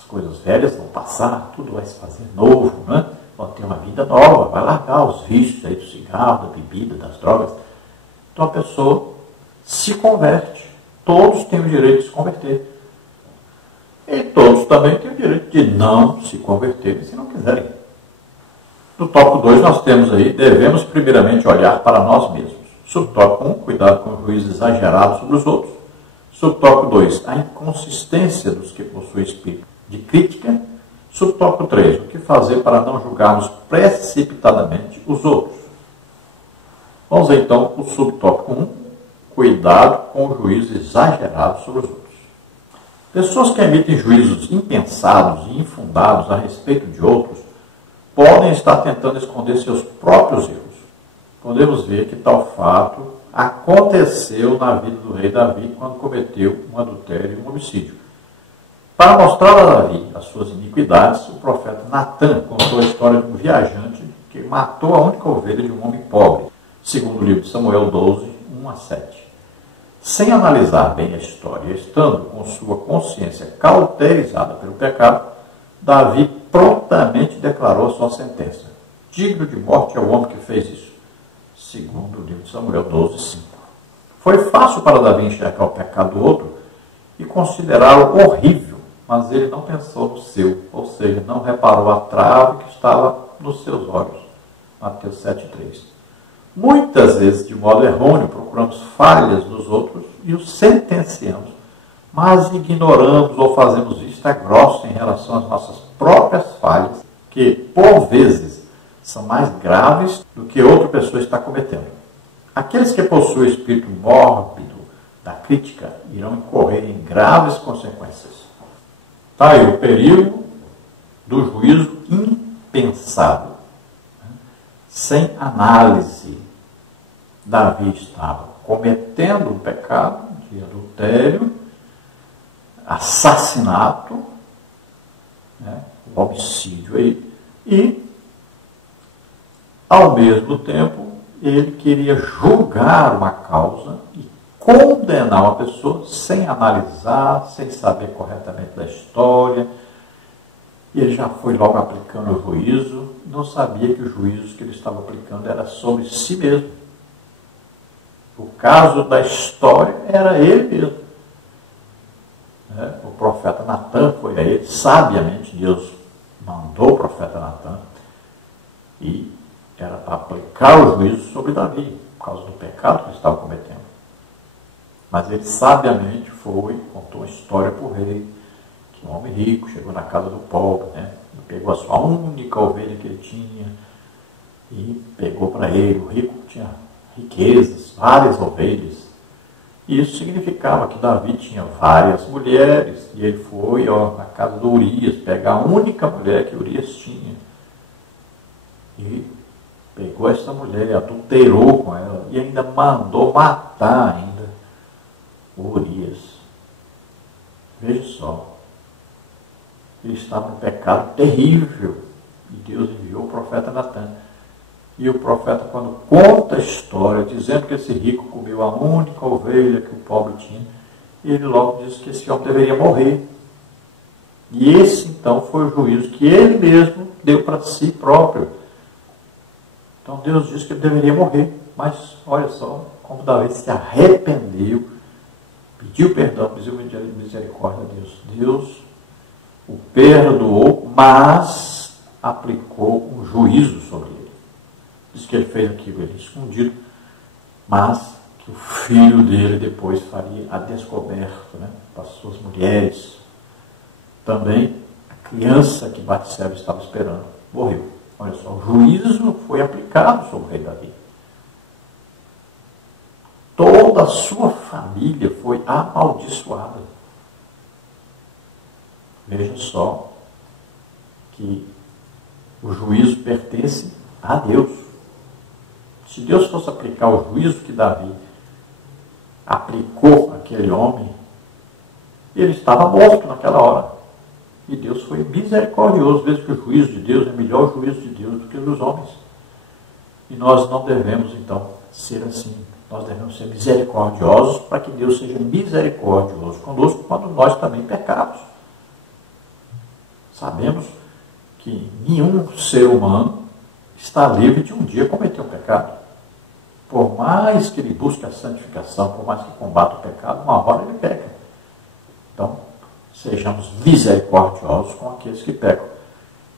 Coisas velhas vão passar, tudo vai se fazer novo, né? Vai ter uma vida nova, vai largar os vícios aí do cigarro, da bebida, das drogas. Então a pessoa se converte. Todos têm o direito de se converter. E todos também têm o direito de não se converterem se não quiserem. No tópico 2 nós temos aí, devemos primeiramente olhar para nós mesmos. Subtópico 1, cuidado com o juízo exagerado sobre os outros. Subtópico 2, a inconsistência dos que possuem espírito de crítica. Subtópico 3, o que fazer para não julgarmos precipitadamente os outros. Vamos ver então o subtópico 1, cuidado com o juízo exagerado sobre os outros. Pessoas que emitem juízos impensados e infundados a respeito de outros podem estar tentando esconder seus próprios erros. Podemos ver que tal fato aconteceu na vida do rei Davi quando cometeu um adultério e um homicídio. Para mostrar a Davi as suas iniquidades, o profeta Natan contou a história de um viajante que matou a única ovelha de um homem pobre, segundo o livro de Samuel 12, 1 a 7. Sem analisar bem a história, estando com sua consciência cauterizada pelo pecado, Davi prontamente declarou a sua sentença. Digno de morte é o homem que fez isso, segundo o livro de Samuel 12, 5. Foi fácil para Davi enxergar o pecado do outro e considerá-lo horrível, mas ele não pensou no seu, ou seja, não reparou a trave que estava nos seus olhos. Mateus 7,3. Muitas vezes, de modo errôneo, procuramos falhas nos outros e os sentenciamos, mas ignoramos ou fazemos vista grossa em relação às nossas próprias falhas, que, por vezes, são mais graves do que outra pessoa está cometendo. Aqueles que possuem o espírito mórbido da crítica irão incorrer em graves consequências. Está aí o perigo do juízo impensado, sem análise. Davi estava cometendo um pecado de adultério, assassinato, homicídio aí, e, ao mesmo tempo, ele queria julgar uma causa e condenar uma pessoa sem analisar, sem saber corretamente da história. E ele já foi logo aplicando o juízo, não sabia que o juízo que ele estava aplicando era sobre si mesmo. O caso da história era ele mesmo. O profeta Natan foi a ele, sabiamente Deus mandou o profeta Natan, e era para aplicar o juízo sobre Davi, por causa do pecado que ele estava cometendo. Mas ele sabiamente foi, contou uma história para o rei, que um homem rico chegou na casa do pobre, e pegou a sua única ovelha que ele tinha, e pegou para ele. O rico tinha riquezas, várias ovelhas. E isso significava que Davi tinha várias mulheres, e ele foi na casa do Urias pegar a única mulher que Urias tinha. E pegou essa mulher, adulterou com ela, e ainda mandou matar ainda o Urias. Veja só, ele estava num pecado terrível, e Deus enviou o profeta Natan. E o profeta, quando conta a história, dizendo que esse rico comeu a única ovelha que o pobre tinha, ele logo diz que esse homem deveria morrer. E esse, então, foi o juízo que ele mesmo deu para si próprio. Então, Deus disse que ele deveria morrer. Mas, olha só, como Davi se arrependeu, pediu perdão, pediu misericórdia a Deus. Deus o perdoou, mas aplicou um juízo sobre ele. Diz que ele fez aquilo ali escondido, mas que o filho dele depois faria a descoberta, para as suas mulheres. Também a criança que Batseba estava esperando morreu. Olha só, o juízo foi aplicado sobre o rei Davi. Toda a sua família foi amaldiçoada. Veja só que o juízo pertence a Deus. Se Deus fosse aplicar o juízo que Davi aplicou àquele homem, ele estava morto naquela hora. E Deus foi misericordioso, veja que o juízo de Deus é melhor o juízo de Deus do que o dos homens. E nós não devemos, então, ser assim. Nós devemos ser misericordiosos para que Deus seja misericordioso conosco quando nós também pecamos. Sabemos que nenhum ser humano está livre de um dia cometer um pecado. Por mais que ele busque a santificação, por mais que combata o pecado, uma hora ele peca. Então, sejamos misericordiosos com aqueles que pecam,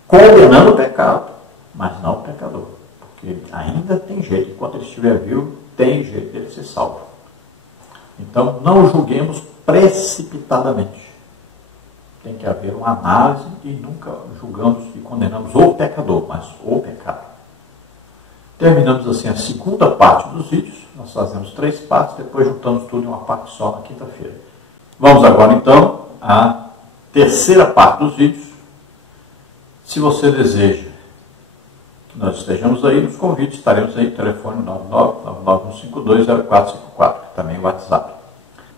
condenando o pecado, mas não o pecador. Porque ainda tem jeito, enquanto ele estiver vivo, tem jeito dele ser salvo. Então, não julguemos precipitadamente. Tem que haver uma análise e nunca julgamos e condenamos o pecador, mas o pecado. Terminamos assim a segunda parte dos vídeos. Nós fazemos 3 partes, depois juntamos tudo em uma parte só na quinta-feira. Vamos agora então à terceira parte dos vídeos. Se você deseja que nós estejamos aí, nos convide, estaremos aí, telefone 99951520454, também o WhatsApp.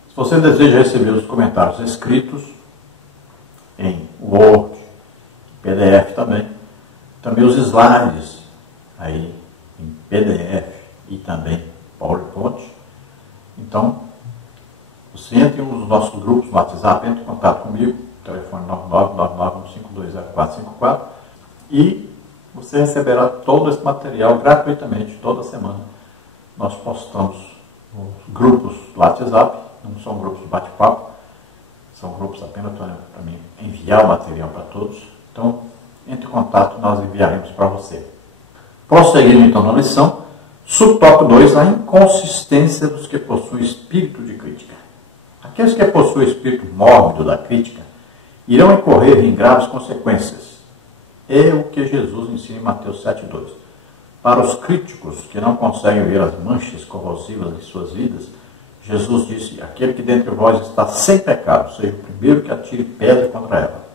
Se você deseja receber os comentários escritos em Word, PDF também os slides aí em PDF e também PowerPoint. Então, você entre em um dos nossos grupos no WhatsApp, entre em contato comigo, telefone 99951520454, e você receberá todo esse material gratuitamente toda semana. Nós postamos nos grupos do WhatsApp, não são grupos de bate-papo, são grupos apenas para mim enviar o material para todos. Então, entre em contato, nós enviaremos para você. Prosseguindo então na lição, subtópico 2, a inconsistência dos que possuem espírito de crítica. Aqueles que possuem espírito mórbido da crítica irão incorrer em graves consequências. É o que Jesus ensina em Mateus 7,2. Para os críticos que não conseguem ver as manchas corrosivas de suas vidas, Jesus disse: aquele que dentre vós está sem pecado, seja o primeiro que atire pedra contra ela.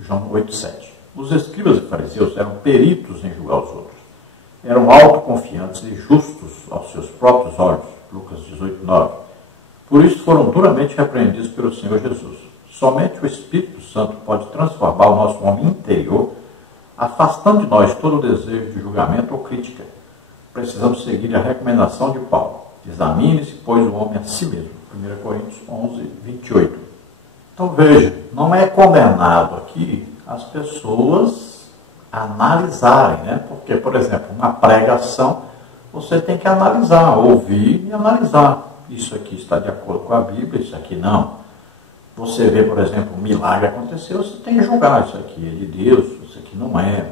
João 8,7. Os escribas e fariseus eram peritos em julgar os outros. Eram autoconfiantes e justos aos seus próprios olhos. Lucas 18,9. Por isso foram duramente repreendidos pelo Senhor Jesus. Somente o Espírito Santo pode transformar o nosso homem interior, afastando de nós todo o desejo de julgamento ou crítica. Precisamos seguir a recomendação de Paulo. Examine-se, pois, o homem a si mesmo. 1 Coríntios 11:28. Então veja, não é condenado aqui as pessoas analisarem, né? Porque, por exemplo, uma pregação, você tem que analisar, ouvir e analisar. Isso aqui está de acordo com a Bíblia, isso aqui não. Você vê, por exemplo, um milagre aconteceu, você tem que julgar, isso aqui é de Deus, isso aqui não é.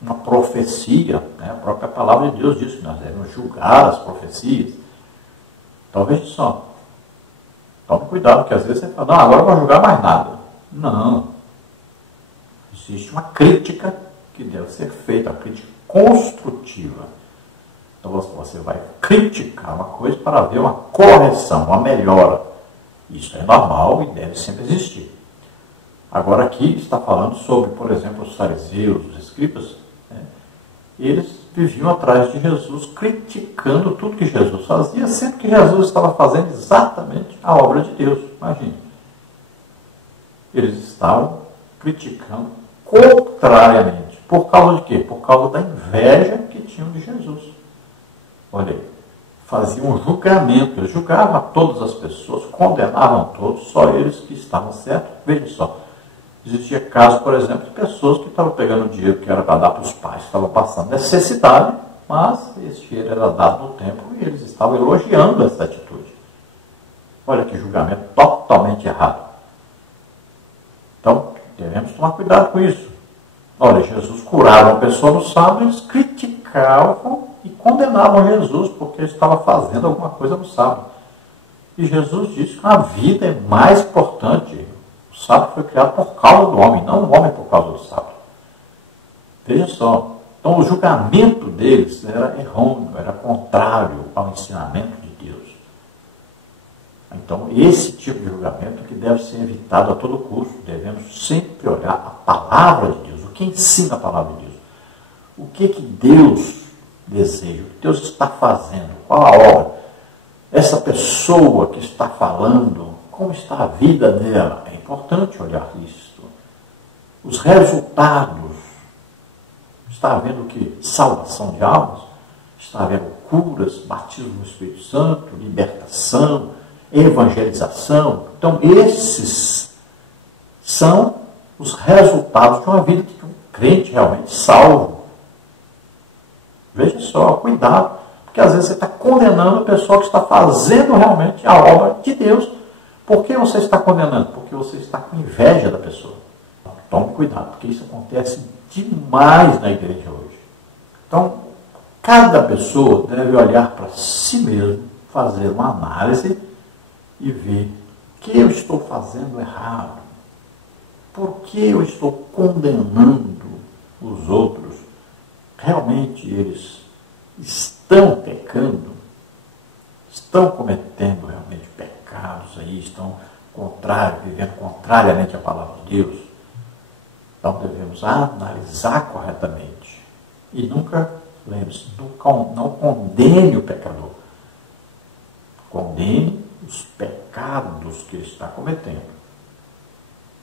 Uma profecia, né? A própria palavra de Deus diz que nós devemos julgar as profecias. Então veja só, tome cuidado, porque às vezes você fala, não, agora eu vou julgar mais nada. Não. Existe uma crítica que deve ser feita, uma crítica construtiva. Então você vai criticar uma coisa para ver uma correção, uma melhora. Isso é normal e deve sempre existir. Agora aqui está falando sobre, por exemplo, os fariseus, os escribas, né? Eles viviam atrás de Jesus, criticando tudo que Jesus fazia, sempre que Jesus estava fazendo exatamente a obra de Deus. Imagine. Eles estavam criticando contrariamente. Por causa de quê? Por causa da inveja que tinham de Jesus. Olha aí. Faziam um julgamento. Eles julgavam a todas as pessoas, condenavam todos, só eles que estavam certos. Veja só. Existia casos, por exemplo, de pessoas que estavam pegando dinheiro que era para dar para os pais, que estavam passando necessidade, mas esse dinheiro era dado no templo e eles estavam elogiando essa atitude. Olha que julgamento totalmente errado. Então, devemos tomar cuidado com isso. Olha, Jesus curava uma pessoa no sábado, eles criticavam e condenavam Jesus porque ele estava fazendo alguma coisa no sábado. E Jesus disse que a vida é mais importante. O sábado foi criado por causa do homem, não o homem por causa do sábado. Veja só. Então, o julgamento deles era errôneo, era contrário ao ensinamento de Deus. Então, esse tipo de julgamento que deve ser evitado a todo custo. Devemos sempre olhar a palavra de Deus, o que ensina a palavra de Deus. O que Deus deseja, o que Deus está fazendo, qual a obra. Essa pessoa que está falando, como está a vida dela? É importante olhar isso. Os resultados. Está havendo o que? Salvação de almas. Está havendo curas, batismo no Espírito Santo, libertação, evangelização. Então, esses são os resultados de uma vida de um crente realmente salvo. Veja só, cuidado. Porque às vezes você está condenando a pessoa que está fazendo realmente a obra de Deus. Por que você está condenando? Porque você está com inveja da pessoa. Tome cuidado, porque isso acontece demais na igreja hoje. Então, cada pessoa deve olhar para si mesmo, fazer uma análise e ver o que eu estou fazendo errado, por que eu estou condenando os outros. Realmente eles estão pecando, estão cometendo realmente pecados aí, estão vivendo contrariamente à palavra de Deus. Então devemos analisar corretamente. E nunca, lembre-se, não condene o pecador. Condene os pecados que ele está cometendo,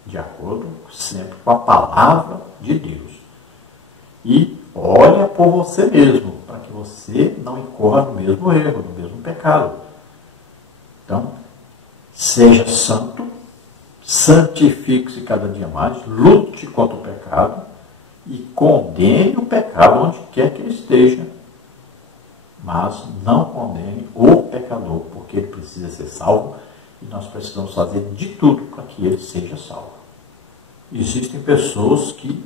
de acordo sempre com a palavra de Deus. E olha por você mesmo, para que você não incorra no mesmo erro, no mesmo pecado. Então, seja santo, santifique-se cada dia mais, lute contra o pecado e condene o pecado onde quer que ele esteja. Mas não condene o pecador, porque ele precisa ser salvo e nós precisamos fazer de tudo para que ele seja salvo. Existem pessoas que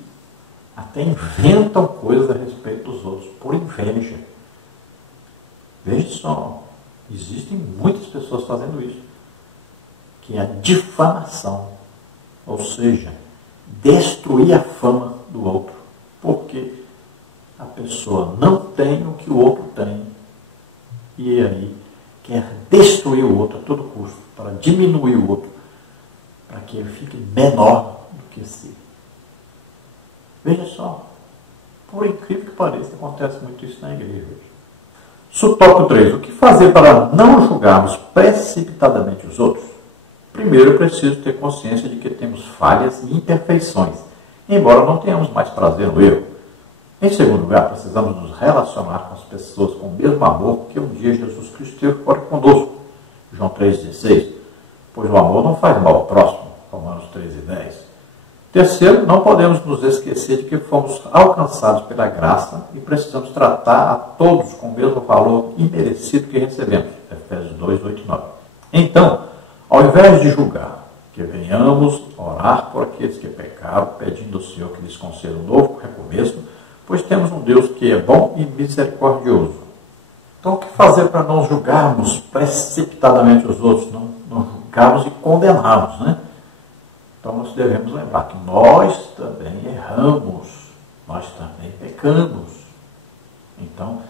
até inventam coisas a respeito dos outros, por inveja. Veja só, existem muitas pessoas fazendo isso, que é a difamação, ou seja, destruir a fama do outro, porque a pessoa não tem o que o outro tem, e aí quer destruir o outro a todo custo, para diminuir o outro, para que ele fique menor do que si. Veja só, por incrível que pareça, acontece muito isso na igreja. Subtópico 3. O que fazer para não julgarmos precipitadamente os outros? Primeiro, eu preciso ter consciência de que temos falhas e imperfeições, embora não tenhamos mais prazer no erro. Em segundo lugar, precisamos nos relacionar com as pessoas com o mesmo amor que um dia Jesus Cristo teve para conosco. João 3,16. Pois o amor não faz mal ao próximo. Romanos 13,10. Terceiro, não podemos nos esquecer de que fomos alcançados pela graça e precisamos tratar a todos com o mesmo valor imerecido que recebemos. Efésios 2, 8 e 9. Então, ao invés de julgar, que venhamos orar por aqueles que pecaram, pedindo ao Senhor que lhes conceda um novo recomeço, pois temos um Deus que é bom e misericordioso. Então, o que fazer para não julgarmos precipitadamente os outros, não julgarmos e condenarmos, né? Então, nós devemos lembrar que nós também erramos, nós também pecamos. Então,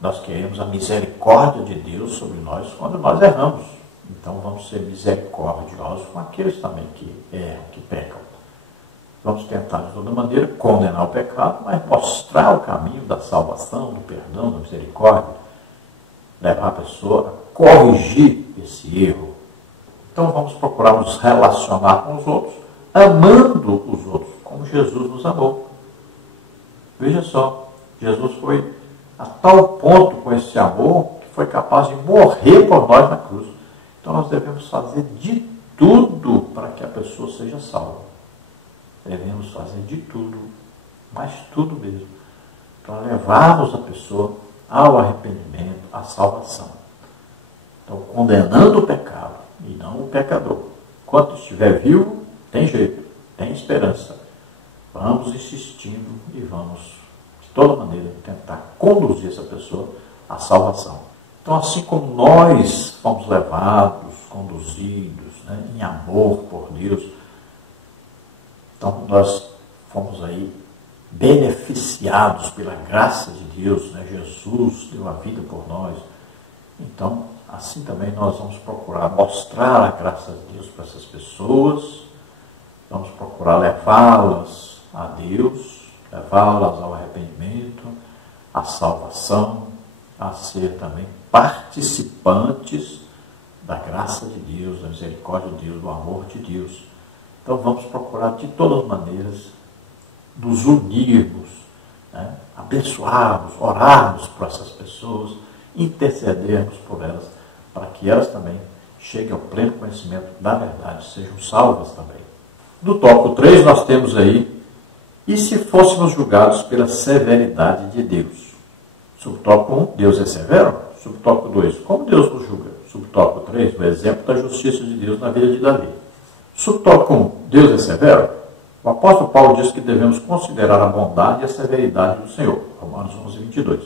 nós queremos a misericórdia de Deus sobre nós quando nós erramos. Então, vamos ser misericordiosos com aqueles também que erram, que pecam. Vamos tentar, de toda maneira, condenar o pecado, mas mostrar o caminho da salvação, do perdão, da misericórdia, levar a pessoa a corrigir esse erro. Então, vamos procurar nos relacionar com os outros, amando os outros, como Jesus nos amou. Veja só, Jesus foi a tal ponto com esse amor que foi capaz de morrer por nós na cruz. Então, nós devemos fazer de tudo para que a pessoa seja salva. Devemos fazer de tudo, mas tudo mesmo, para levarmos a pessoa ao arrependimento, à salvação. Então, condenando o pecado e não o pecador. Enquanto estiver vivo, tem jeito, tem esperança. Vamos insistindo e vamos, de toda maneira, tentar conduzir essa pessoa à salvação. Então, assim como nós fomos levados, conduzidos, né, em amor por Deus, então nós fomos aí beneficiados pela graça de Deus, né? Jesus deu a vida por nós. Então, assim também nós vamos procurar mostrar a graça de Deus para essas pessoas, vamos procurar levá-las a Deus, levá-las ao arrependimento, à salvação, a ser também participantes da graça de Deus, da misericórdia de Deus, do amor de Deus. Então vamos procurar de todas as maneiras nos unirmos, né? Abençoarmos, orarmos por essas pessoas, intercedermos por elas, para que elas também cheguem ao pleno conhecimento da verdade, sejam salvas também. No tópico 3 nós temos aí, e se fôssemos julgados pela severidade de Deus? Subtópico 1, Deus é severo? Subtópico 2, como Deus nos julga? Subtópico 3, o exemplo da justiça de Deus na vida de Davi. Subtópico 1, Deus é severo? O apóstolo Paulo diz que devemos considerar a bondade e a severidade do Senhor. Romanos 11, 22.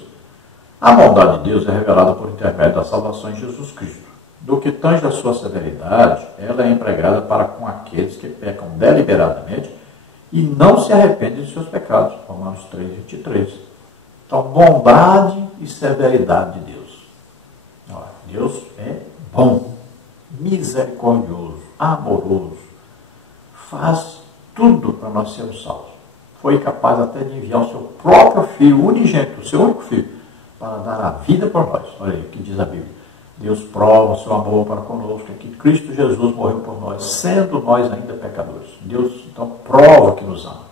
A bondade de Deus é revelada por intermédio da salvação em Jesus Cristo. No que tange a sua severidade, ela é empregada para com aqueles que pecam deliberadamente e não se arrependem de seus pecados. Romanos 3:23. Então, bondade e severidade de Deus. Deus é bom, misericordioso, amoroso, faz tudo para nós sermos salvos. Foi capaz até de enviar o seu próprio Filho, unigênito, o seu único Filho, para dar a vida por nós. Olha aí o que diz a Bíblia. Deus prova o seu amor para conosco, que Cristo Jesus morreu por nós, sendo nós ainda pecadores. Deus, então, prova que nos ama.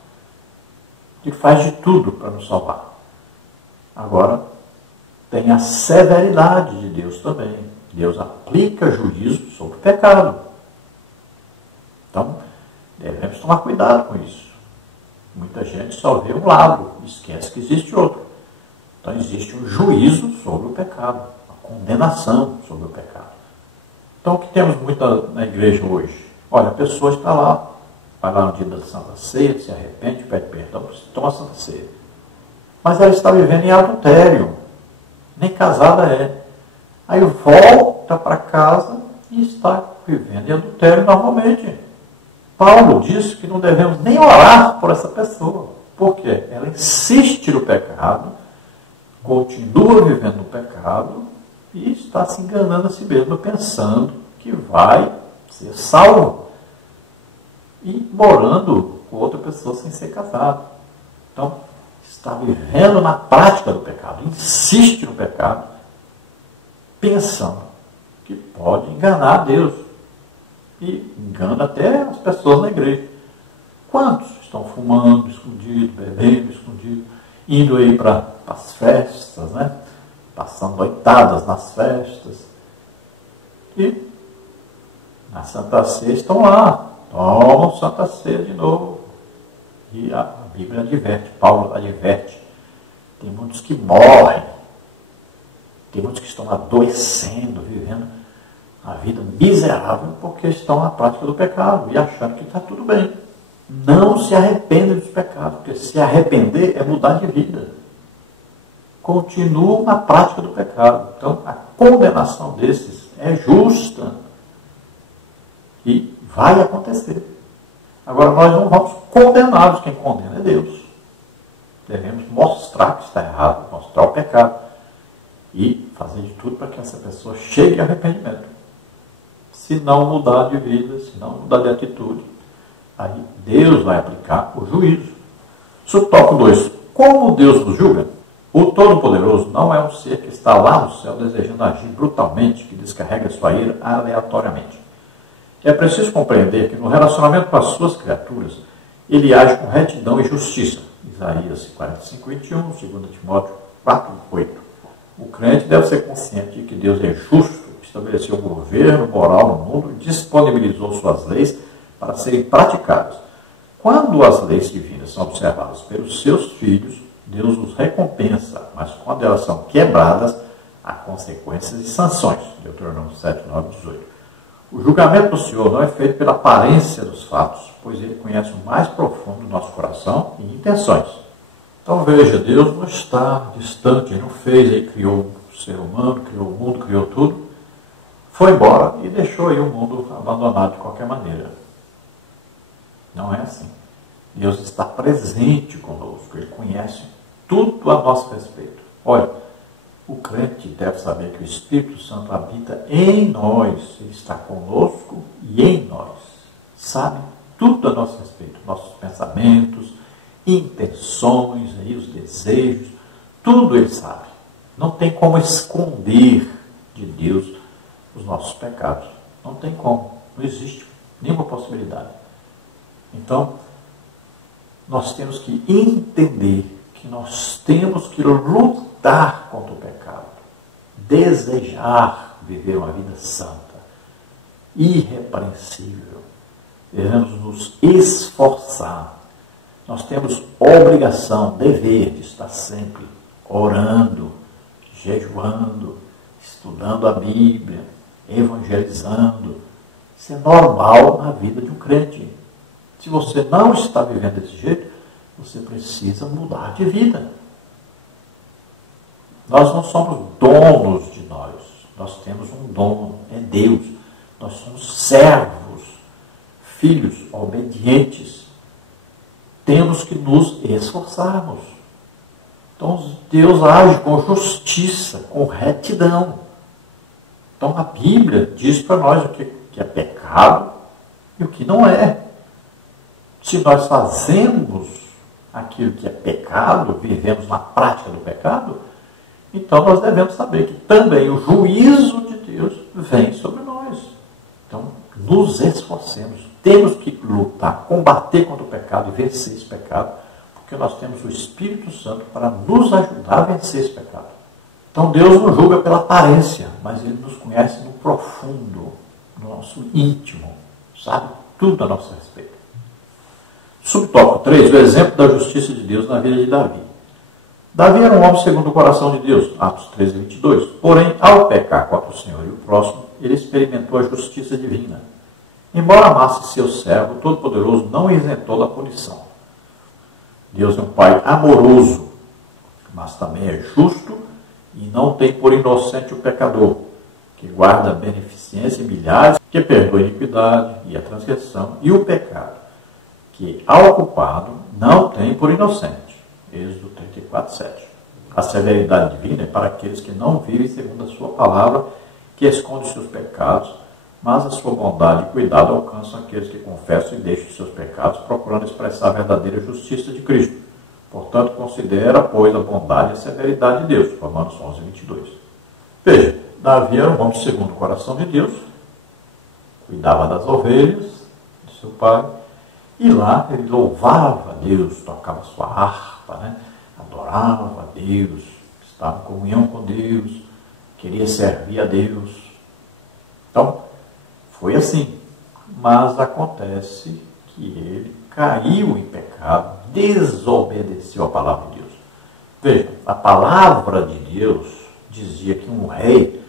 Ele faz de tudo para nos salvar. Agora, tem a severidade de Deus também. Deus aplica juízo sobre o pecado. Então, devemos tomar cuidado com isso. Muita gente só vê um lado, esquece que existe outro. Então, existe um juízo sobre o pecado, uma condenação sobre o pecado. Então, o que temos muito na igreja hoje? Olha, a pessoa está lá, vai lá no dia da Santa Ceia, se arrepende, pede perdão, toma a Santa Ceia. Mas ela está vivendo em adultério, nem casada é. Aí volta para casa e está vivendo em adultério normalmente. Paulo diz que não devemos nem orar por essa pessoa. Por quê? Ela insiste no pecado, continua vivendo no pecado e está se enganando a si mesma, pensando que vai ser salvo e morando com outra pessoa sem ser casado. Então, está vivendo na prática do pecado, insiste no pecado, pensando que pode enganar Deus. E engana até as pessoas na igreja. Quantos estão fumando escondido, bebendo escondido, indo aí para as festas, né? Passando noitadas nas festas. E na Santa Ceia estão lá, tomam Santa Ceia de novo. E a Bíblia adverte, Paulo adverte. Tem muitos que morrem, tem muitos que estão adoecendo, vivendo a vida miserável porque estão na prática do pecado e achando que está tudo bem. Não se arrependem dos pecados, porque se arrepender é mudar de vida. Continuam na prática do pecado. Então, a condenação desses é justa e vai acontecer. Agora, nós não vamos condená-los, quem condena é Deus. Devemos mostrar que está errado, mostrar o pecado e fazer de tudo para que essa pessoa chegue ao arrependimento. Se não mudar de vida, se não mudar de atitude, aí Deus vai aplicar o juízo. Subtópico 2. Como Deus nos julga? O Todo-Poderoso não é um ser que está lá no céu desejando agir brutalmente, que descarrega sua ira aleatoriamente. É preciso compreender que no relacionamento com as suas criaturas, ele age com retidão e justiça. Isaías 45:21, 2 Timóteo 4:8. O crente deve ser consciente de que Deus é justo, estabeleceu um governo moral no mundo e disponibilizou suas leis para serem praticadas. Quando as leis divinas são observadas pelos seus filhos, Deus os recompensa, mas quando elas são quebradas, há consequências e sanções. Deuteronômio 7:9-18. O julgamento do Senhor não é feito pela aparência dos fatos, pois ele conhece o mais profundo do nosso coração e intenções. Então veja, Deus não está distante, ele não fez, ele criou o ser humano, criou o mundo, criou tudo, foi embora e deixou aí o mundo abandonado de qualquer maneira. Não é assim. Deus está presente conosco, ele conhece tudo a nosso respeito. Olha, o crente deve saber que o Espírito Santo habita em nós, ele está conosco e em nós. Sabe tudo a nosso respeito, nossos pensamentos, intenções, aí, os desejos, tudo ele sabe. Não tem como esconder de Deus os nossos pecados. Não tem como, não existe nenhuma possibilidade. Então, nós temos que entender que nós temos que lutar contra o pecado, desejar viver uma vida santa, irrepreensível. Devemos nos esforçar. Nós temos obrigação, dever de estar sempre orando, jejuando, estudando a Bíblia, evangelizando. Isso é normal na vida de um crente. Se você não está vivendo desse jeito, você precisa mudar de vida. Nós não somos donos de nós temos um dono. é Deus. Nós somos servos, filhos obedientes. Temos que nos esforçarmos. Então Deus age com justiça, com retidão. Então a Bíblia diz para nós o que é pecado e o que não é. Se nós fazemos aquilo que é pecado, vivemos na prática do pecado, então nós devemos saber que também o juízo de Deus vem sobre nós. Então, nos esforcemos, temos que lutar, combater contra o pecado e vencer esse pecado, porque nós temos o Espírito Santo para nos ajudar a vencer esse pecado. Então, Deus não julga pela aparência, mas Ele nos conhece no profundo, no nosso íntimo, sabe tudo a nosso respeito. Subtópico 3, o exemplo da justiça de Deus na vida de Davi. Davi era um homem segundo o coração de Deus, Atos 13, 22. Porém, ao pecar contra o Senhor e o próximo, ele experimentou a justiça divina. Embora amasse seu servo, o Todo-Poderoso não o isentou da punição. Deus é um Pai amoroso, mas também é justo e não tem por inocente o pecador, que guarda a beneficência em milhares, que perdoa a iniquidade e a transgressão e o pecado, que ao culpado não tem por inocente. Êxodo 34, 7. A severidade divina é para aqueles que não vivem segundo a sua palavra, que esconde seus pecados, mas a sua bondade e cuidado alcançam aqueles que confessam e deixam seus pecados, procurando expressar a verdadeira justiça de Cristo. Portanto, considera, pois, a bondade e a severidade de Deus. Romanos 11, 22. Veja, Davi era um homem segundo o coração de Deus, cuidava das ovelhas de seu pai, e lá ele louvava a Deus, tocava sua harpa, né? Adorava a Deus, estava em comunhão com Deus, queria servir a Deus. Então, foi assim. Mas acontece que ele caiu em pecado, desobedeceu a palavra de Deus. Veja, a palavra de Deus dizia que um rei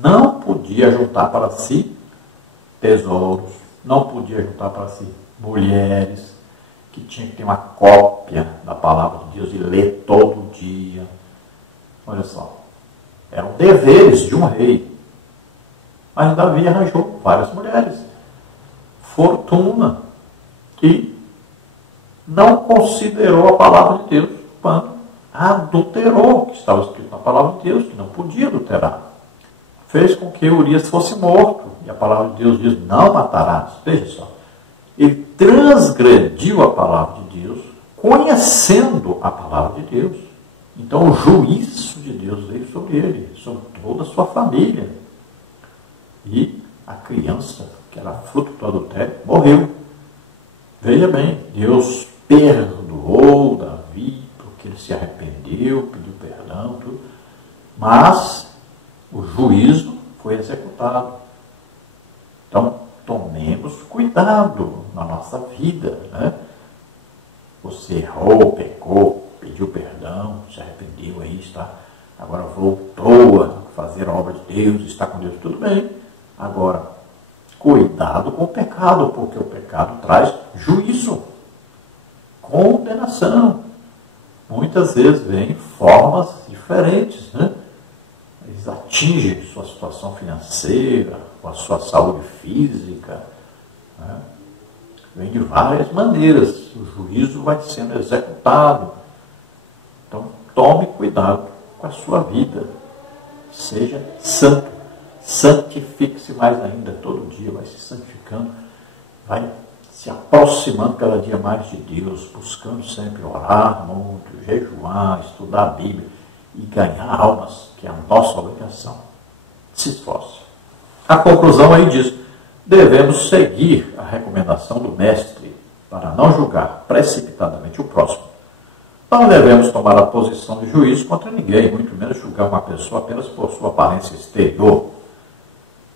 não podia juntar para si tesouros, não podia juntar para si mulheres, que tinha que ter uma cópia da palavra de Deus e ler todo dia. Olha só, eram deveres de um rei. Mas Davi arranjou várias mulheres, fortuna, que não considerou a palavra de Deus quando adulterou o que estava escrito na palavra de Deus, que não podia adulterar. Fez com que Urias fosse morto, e a palavra de Deus diz, não matarás. Veja só, ele transgrediu a palavra de Deus, conhecendo a palavra de Deus. Então o juízo de Deus veio sobre ele, sobre toda a sua família. E a criança, que era fruto do adultério, morreu. Veja bem, Deus perdoou Davi, porque ele se arrependeu, pediu perdão, tudo. Mas o juízo foi executado. Então, tomemos cuidado na nossa vida, né? Você errou, pecou, pediu perdão, se arrependeu, aí está. Agora voltou a fazer a obra de Deus, está com Deus, tudo bem. Agora, cuidado com o pecado, porque o pecado traz juízo, condenação. Muitas vezes vem em formas diferentes, né? Eles atingem sua situação financeira, com a sua saúde física, né? Vem de várias maneiras, o juízo vai sendo executado. Então, tome cuidado com a sua vida, seja santo, santifique-se mais ainda, todo dia vai se santificando, vai se aproximando cada dia mais de Deus, buscando sempre orar muito, jejuar, estudar a Bíblia e ganhar almas, que é a nossa obrigação. Se esforce. A conclusão aí diz, devemos seguir a recomendação do Mestre para não julgar precipitadamente o próximo. Não devemos tomar a posição de juiz contra ninguém, muito menos julgar uma pessoa apenas por sua aparência exterior.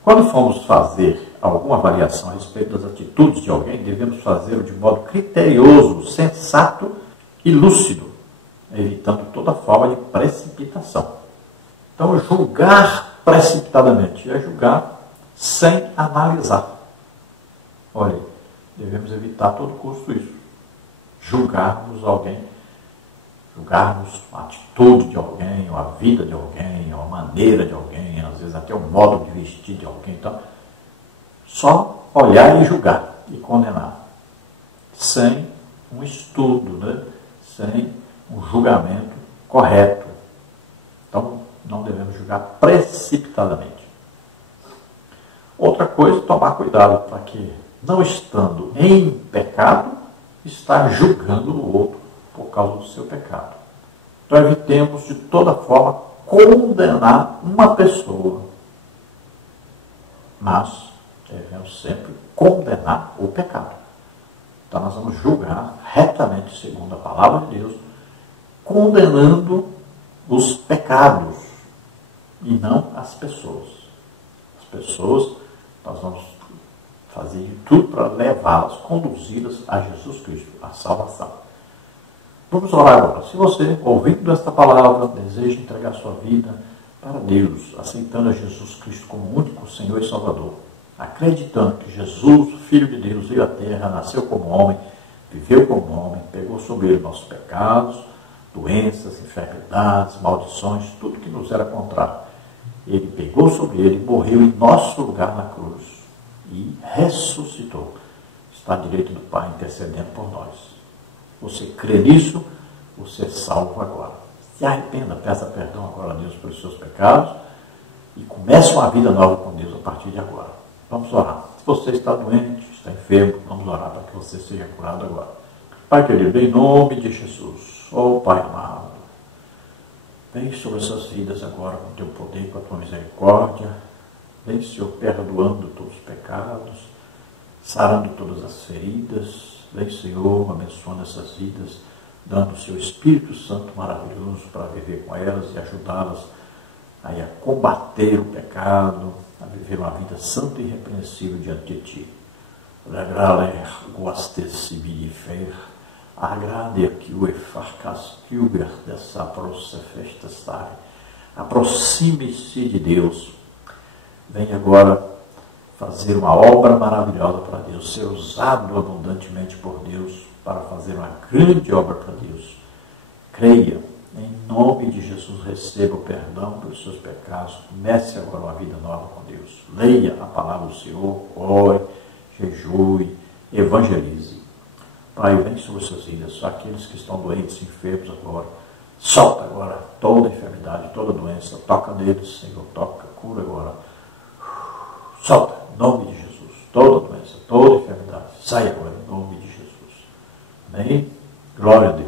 Quando formos fazer alguma avaliação a respeito das atitudes de alguém, devemos fazê-lo de modo criterioso, sensato e lúcido, evitando toda forma de precipitação. Então, julgar precipitadamente é julgar sem analisar. Olha, devemos evitar a todo custo isso. Julgarmos alguém julgarmos a atitude de alguém, ou a vida de alguém, ou a maneira de alguém, às vezes até o modo de vestir de alguém. Então, só olhar e julgar e condenar, sem um estudo, né? Sem um julgamento correto. Então, não devemos julgar precipitadamente. Outra coisa, tomar cuidado para que, não estando em pecado, estar julgando o outro por causa do seu pecado. Então, evitemos de toda forma condenar uma pessoa, mas devemos sempre condenar o pecado. Então, nós vamos julgar retamente, segundo a palavra de Deus, condenando os pecados e não as pessoas. As pessoas, nós vamos fazer de tudo para levá-las, conduzi-las a Jesus Cristo, a salvação. Vamos orar agora. Se você, ouvindo esta palavra, deseja entregar sua vida para Deus, aceitando a Jesus Cristo como único Senhor e Salvador, acreditando que Jesus, Filho de Deus, veio à terra, nasceu como homem, viveu como homem, pegou sobre ele nossos pecados, doenças, enfermidades, maldições, tudo que nos era contrário. Ele pegou sobre ele, morreu em nosso lugar na cruz e ressuscitou. Está à direita do Pai intercedendo por nós. Você crê nisso, você é salvo agora. Se arrependa, peça perdão agora a Deus pelos seus pecados e comece uma vida nova com Deus a partir de agora. Vamos orar. Se você está doente, está enfermo, vamos orar para que você seja curado agora. Pai querido, em nome de Jesus, ó Pai amado, vem sobre essas vidas agora com o teu poder, com a tua misericórdia. Vem, Senhor, perdoando todos os pecados, sarando todas as feridas. Vem, Senhor, abençoando essas vidas, dando o seu Espírito Santo maravilhoso para viver com elas e ajudá-las a combater o pecado, a viver uma vida santa e irrepreensível diante de Ti. Regraler guastesi bilifer, agrade que o efarcas cuber dessa procefesta sabe. Aproxime-se de Deus. Vem agora fazer uma obra maravilhosa para Deus, ser usado abundantemente por Deus para fazer uma grande obra para Deus. Creia, em nome de Jesus, receba o perdão pelos seus pecados, comece agora uma vida nova com Deus. Leia a palavra do Senhor, ore, jejue, evangelize. Pai, vem sobre suas vidas, aqueles que estão doentes, enfermos agora, solta agora toda enfermidade, toda doença, toca neles, Senhor, toca, cura agora. Solta, em nome de Jesus, toda doença, toda enfermidade, sai agora, em nome de Jesus. Amém? Glória a Deus.